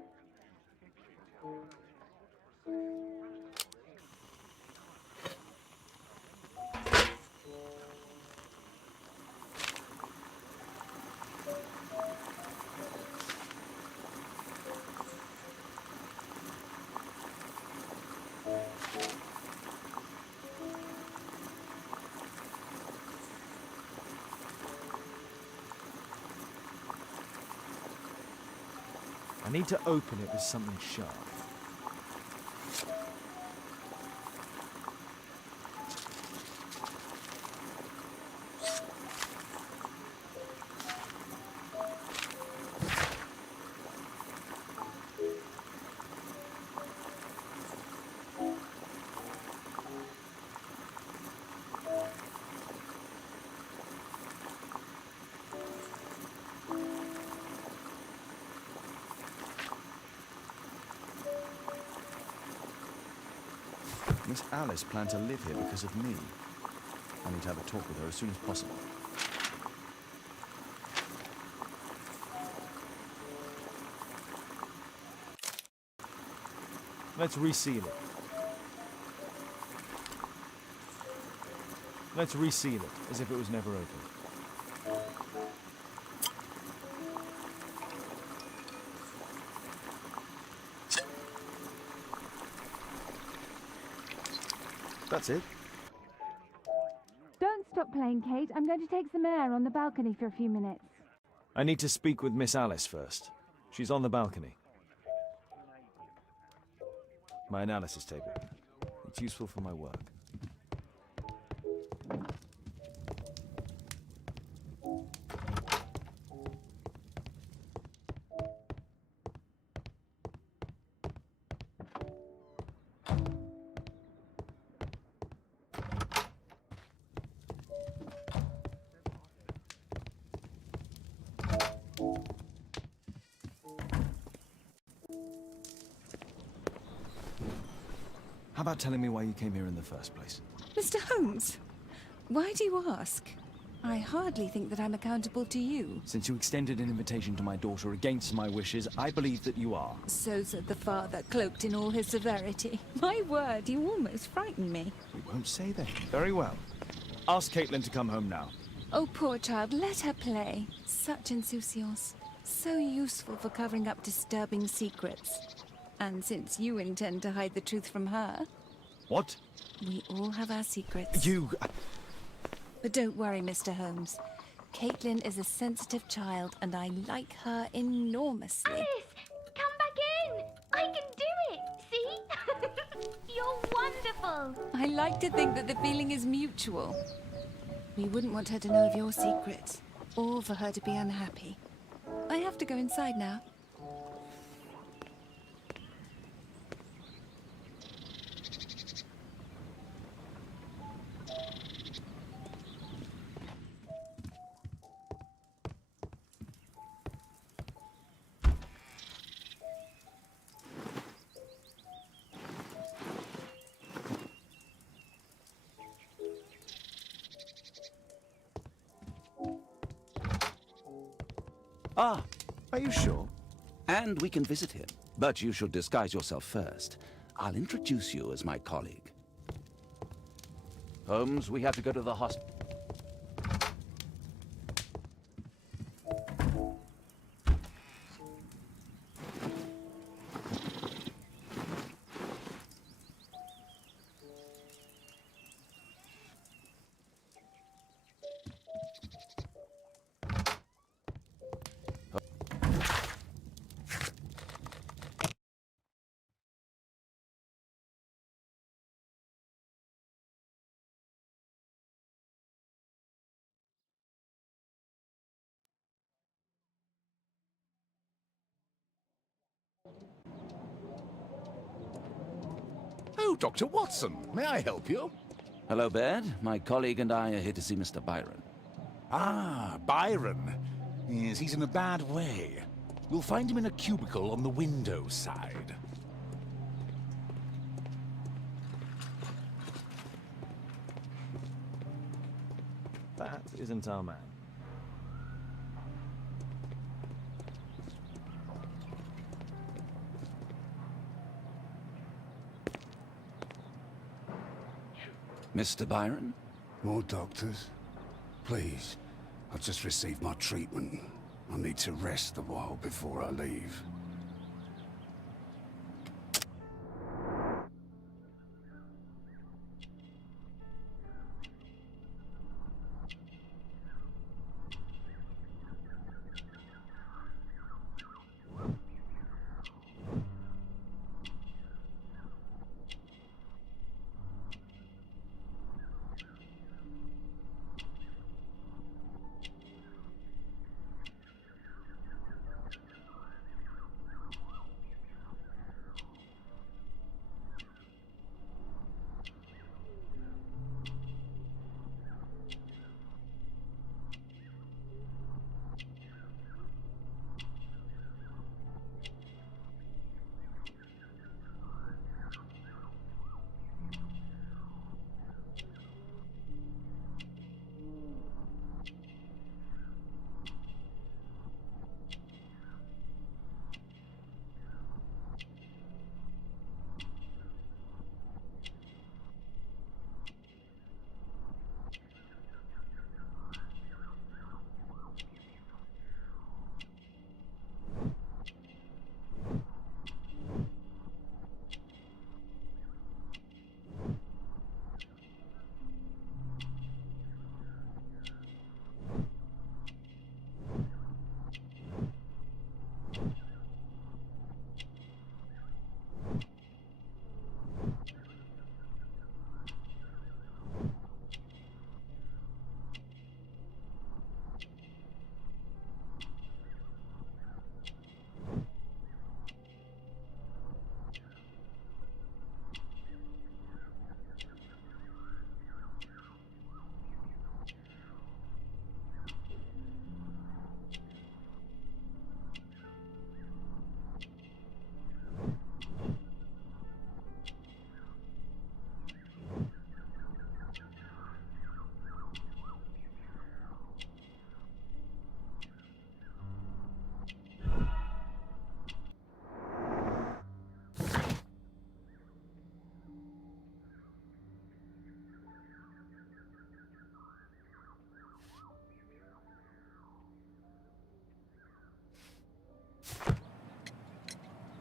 I need to open it with something sharp. Miss Alice planned to live here because of me. I need to have a talk with her as soon as possible. Let's reseal it. Let's reseal it, as if it was never opened. That's it. Don't stop playing, Kate. I'm going to take some air on the balcony for a few minutes. I need to speak with Miss Alice first. She's on the balcony. My analysis table. It's useful for my work. How about telling me why you came here in the first place? Mr. Holmes, why do you ask? I hardly think that I'm accountable to you. Since you extended an invitation to my daughter against my wishes, I believe that you are. So said the father, cloaked in all his severity. My word, you almost frightened me. We won't say that. Very well. Ask Caitlin to come home now. Oh, poor child, let her play. Such insouciance. So useful for covering up disturbing secrets. And since you intend to hide the truth from her... What? We all have our secrets. You... But don't worry, Mr. Holmes. Caitlin is a sensitive child, and I like her enormously. Alice, come back in. I can do it. See? You're wonderful. I like to think that the feeling is mutual. We wouldn't want her to know of your secrets, or for her to be unhappy. I have to go inside now. Ah, are you sure? And we can visit him. But you should disguise yourself first. I'll introduce you as my colleague. Holmes, we have to go to the hospital. Hello, Dr. Watson. May I help you? Hello, Baird. My colleague and I are here to see Mr. Byron. Ah, Byron. Yes, he's in a bad way. You'll find him in a cubicle on the window side. That isn't our man. Mr. Byron? More doctors? Please. I've just received my treatment. I need to rest a while before I leave.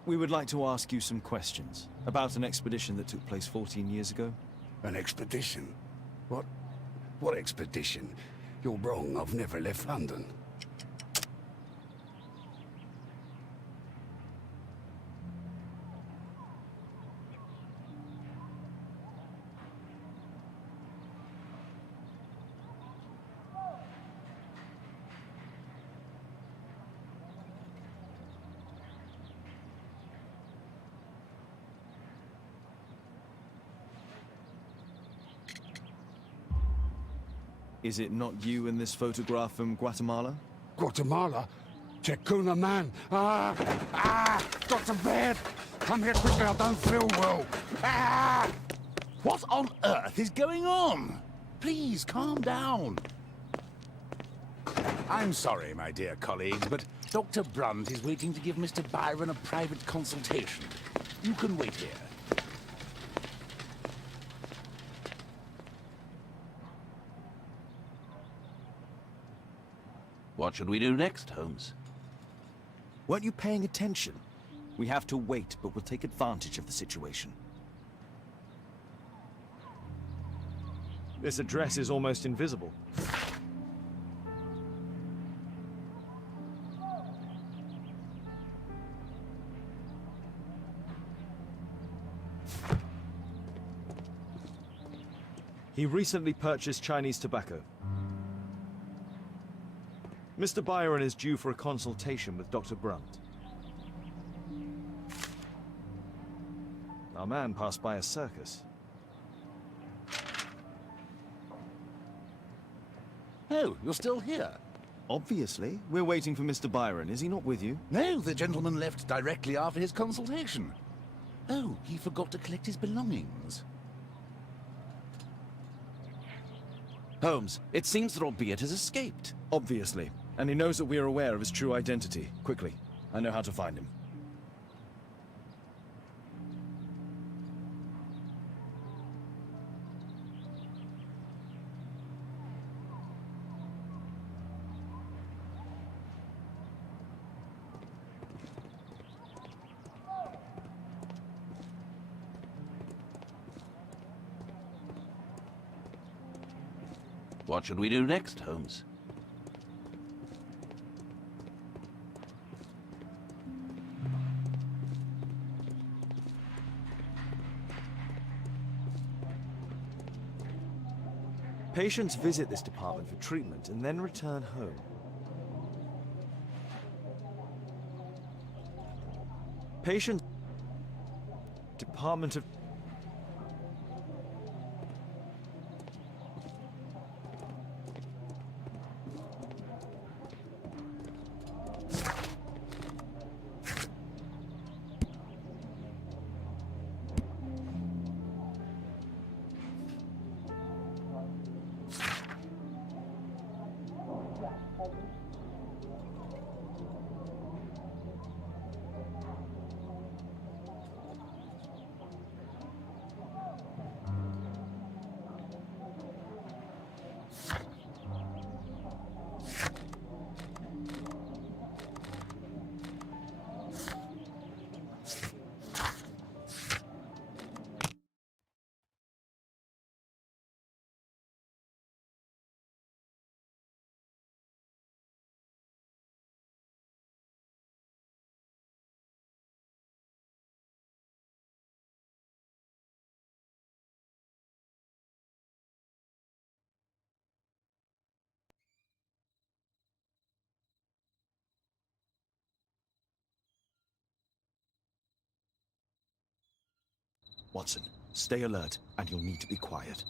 We would like to ask you some questions about an expedition that took place 14 years ago. An expedition? What expedition? You're wrong. I've never left London. Is it not you in this photograph from Guatemala? Guatemala? Checuna man! Dr. Baird! Come here quickly, I don't feel well! What on earth is going on? Please, calm down. I'm sorry, my dear colleagues, but Dr. Brunt is waiting to give Mr. Byron a private consultation. You can wait here. What should we do next, Holmes? Weren't you paying attention? We have to wait, but we'll take advantage of the situation. This address is almost invisible. He recently purchased Chinese tobacco. Mr. Byron is due for a consultation with Dr. Brunt. Our man passed by a circus. Oh, you're still here? Obviously. We're waiting for Mr. Byron. Is he not with you? No, the gentleman left directly after his consultation. Oh, he forgot to collect his belongings. Holmes, it seems that Albeit has escaped. Obviously. And he knows that we are aware of his true identity. Quickly. I know how to find him. What should we do next, Holmes? Patients visit this department for treatment and then return home. Patient Department of... Watson, stay alert, and you'll need to be quiet.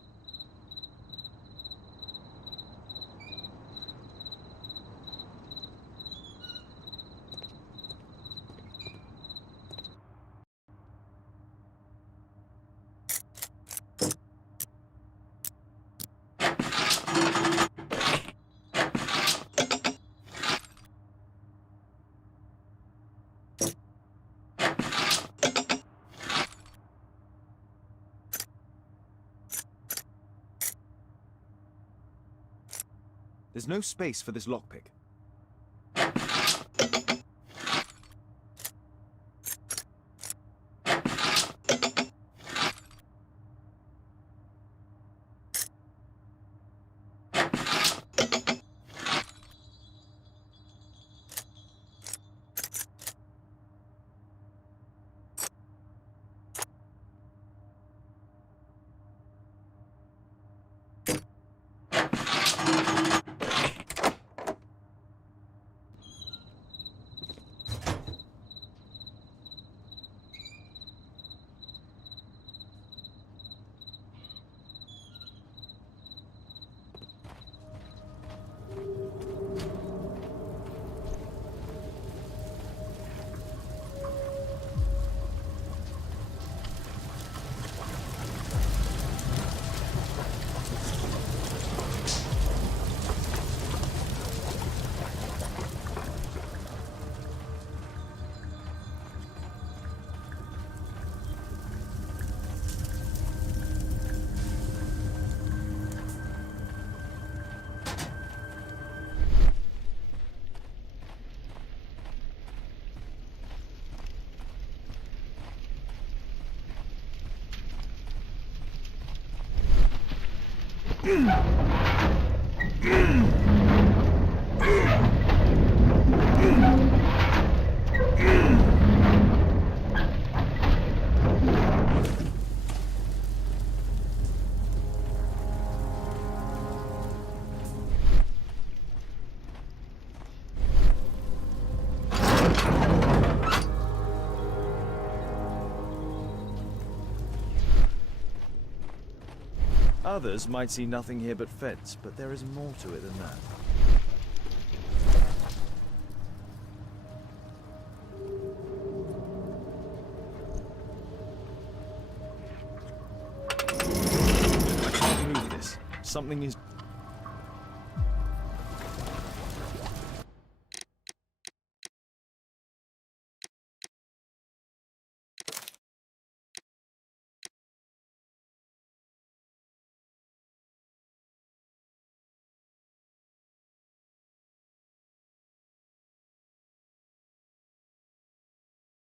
There's no space for this lockpick. Others might see nothing here but fence, but there is more to it than that. I can't move this. Something is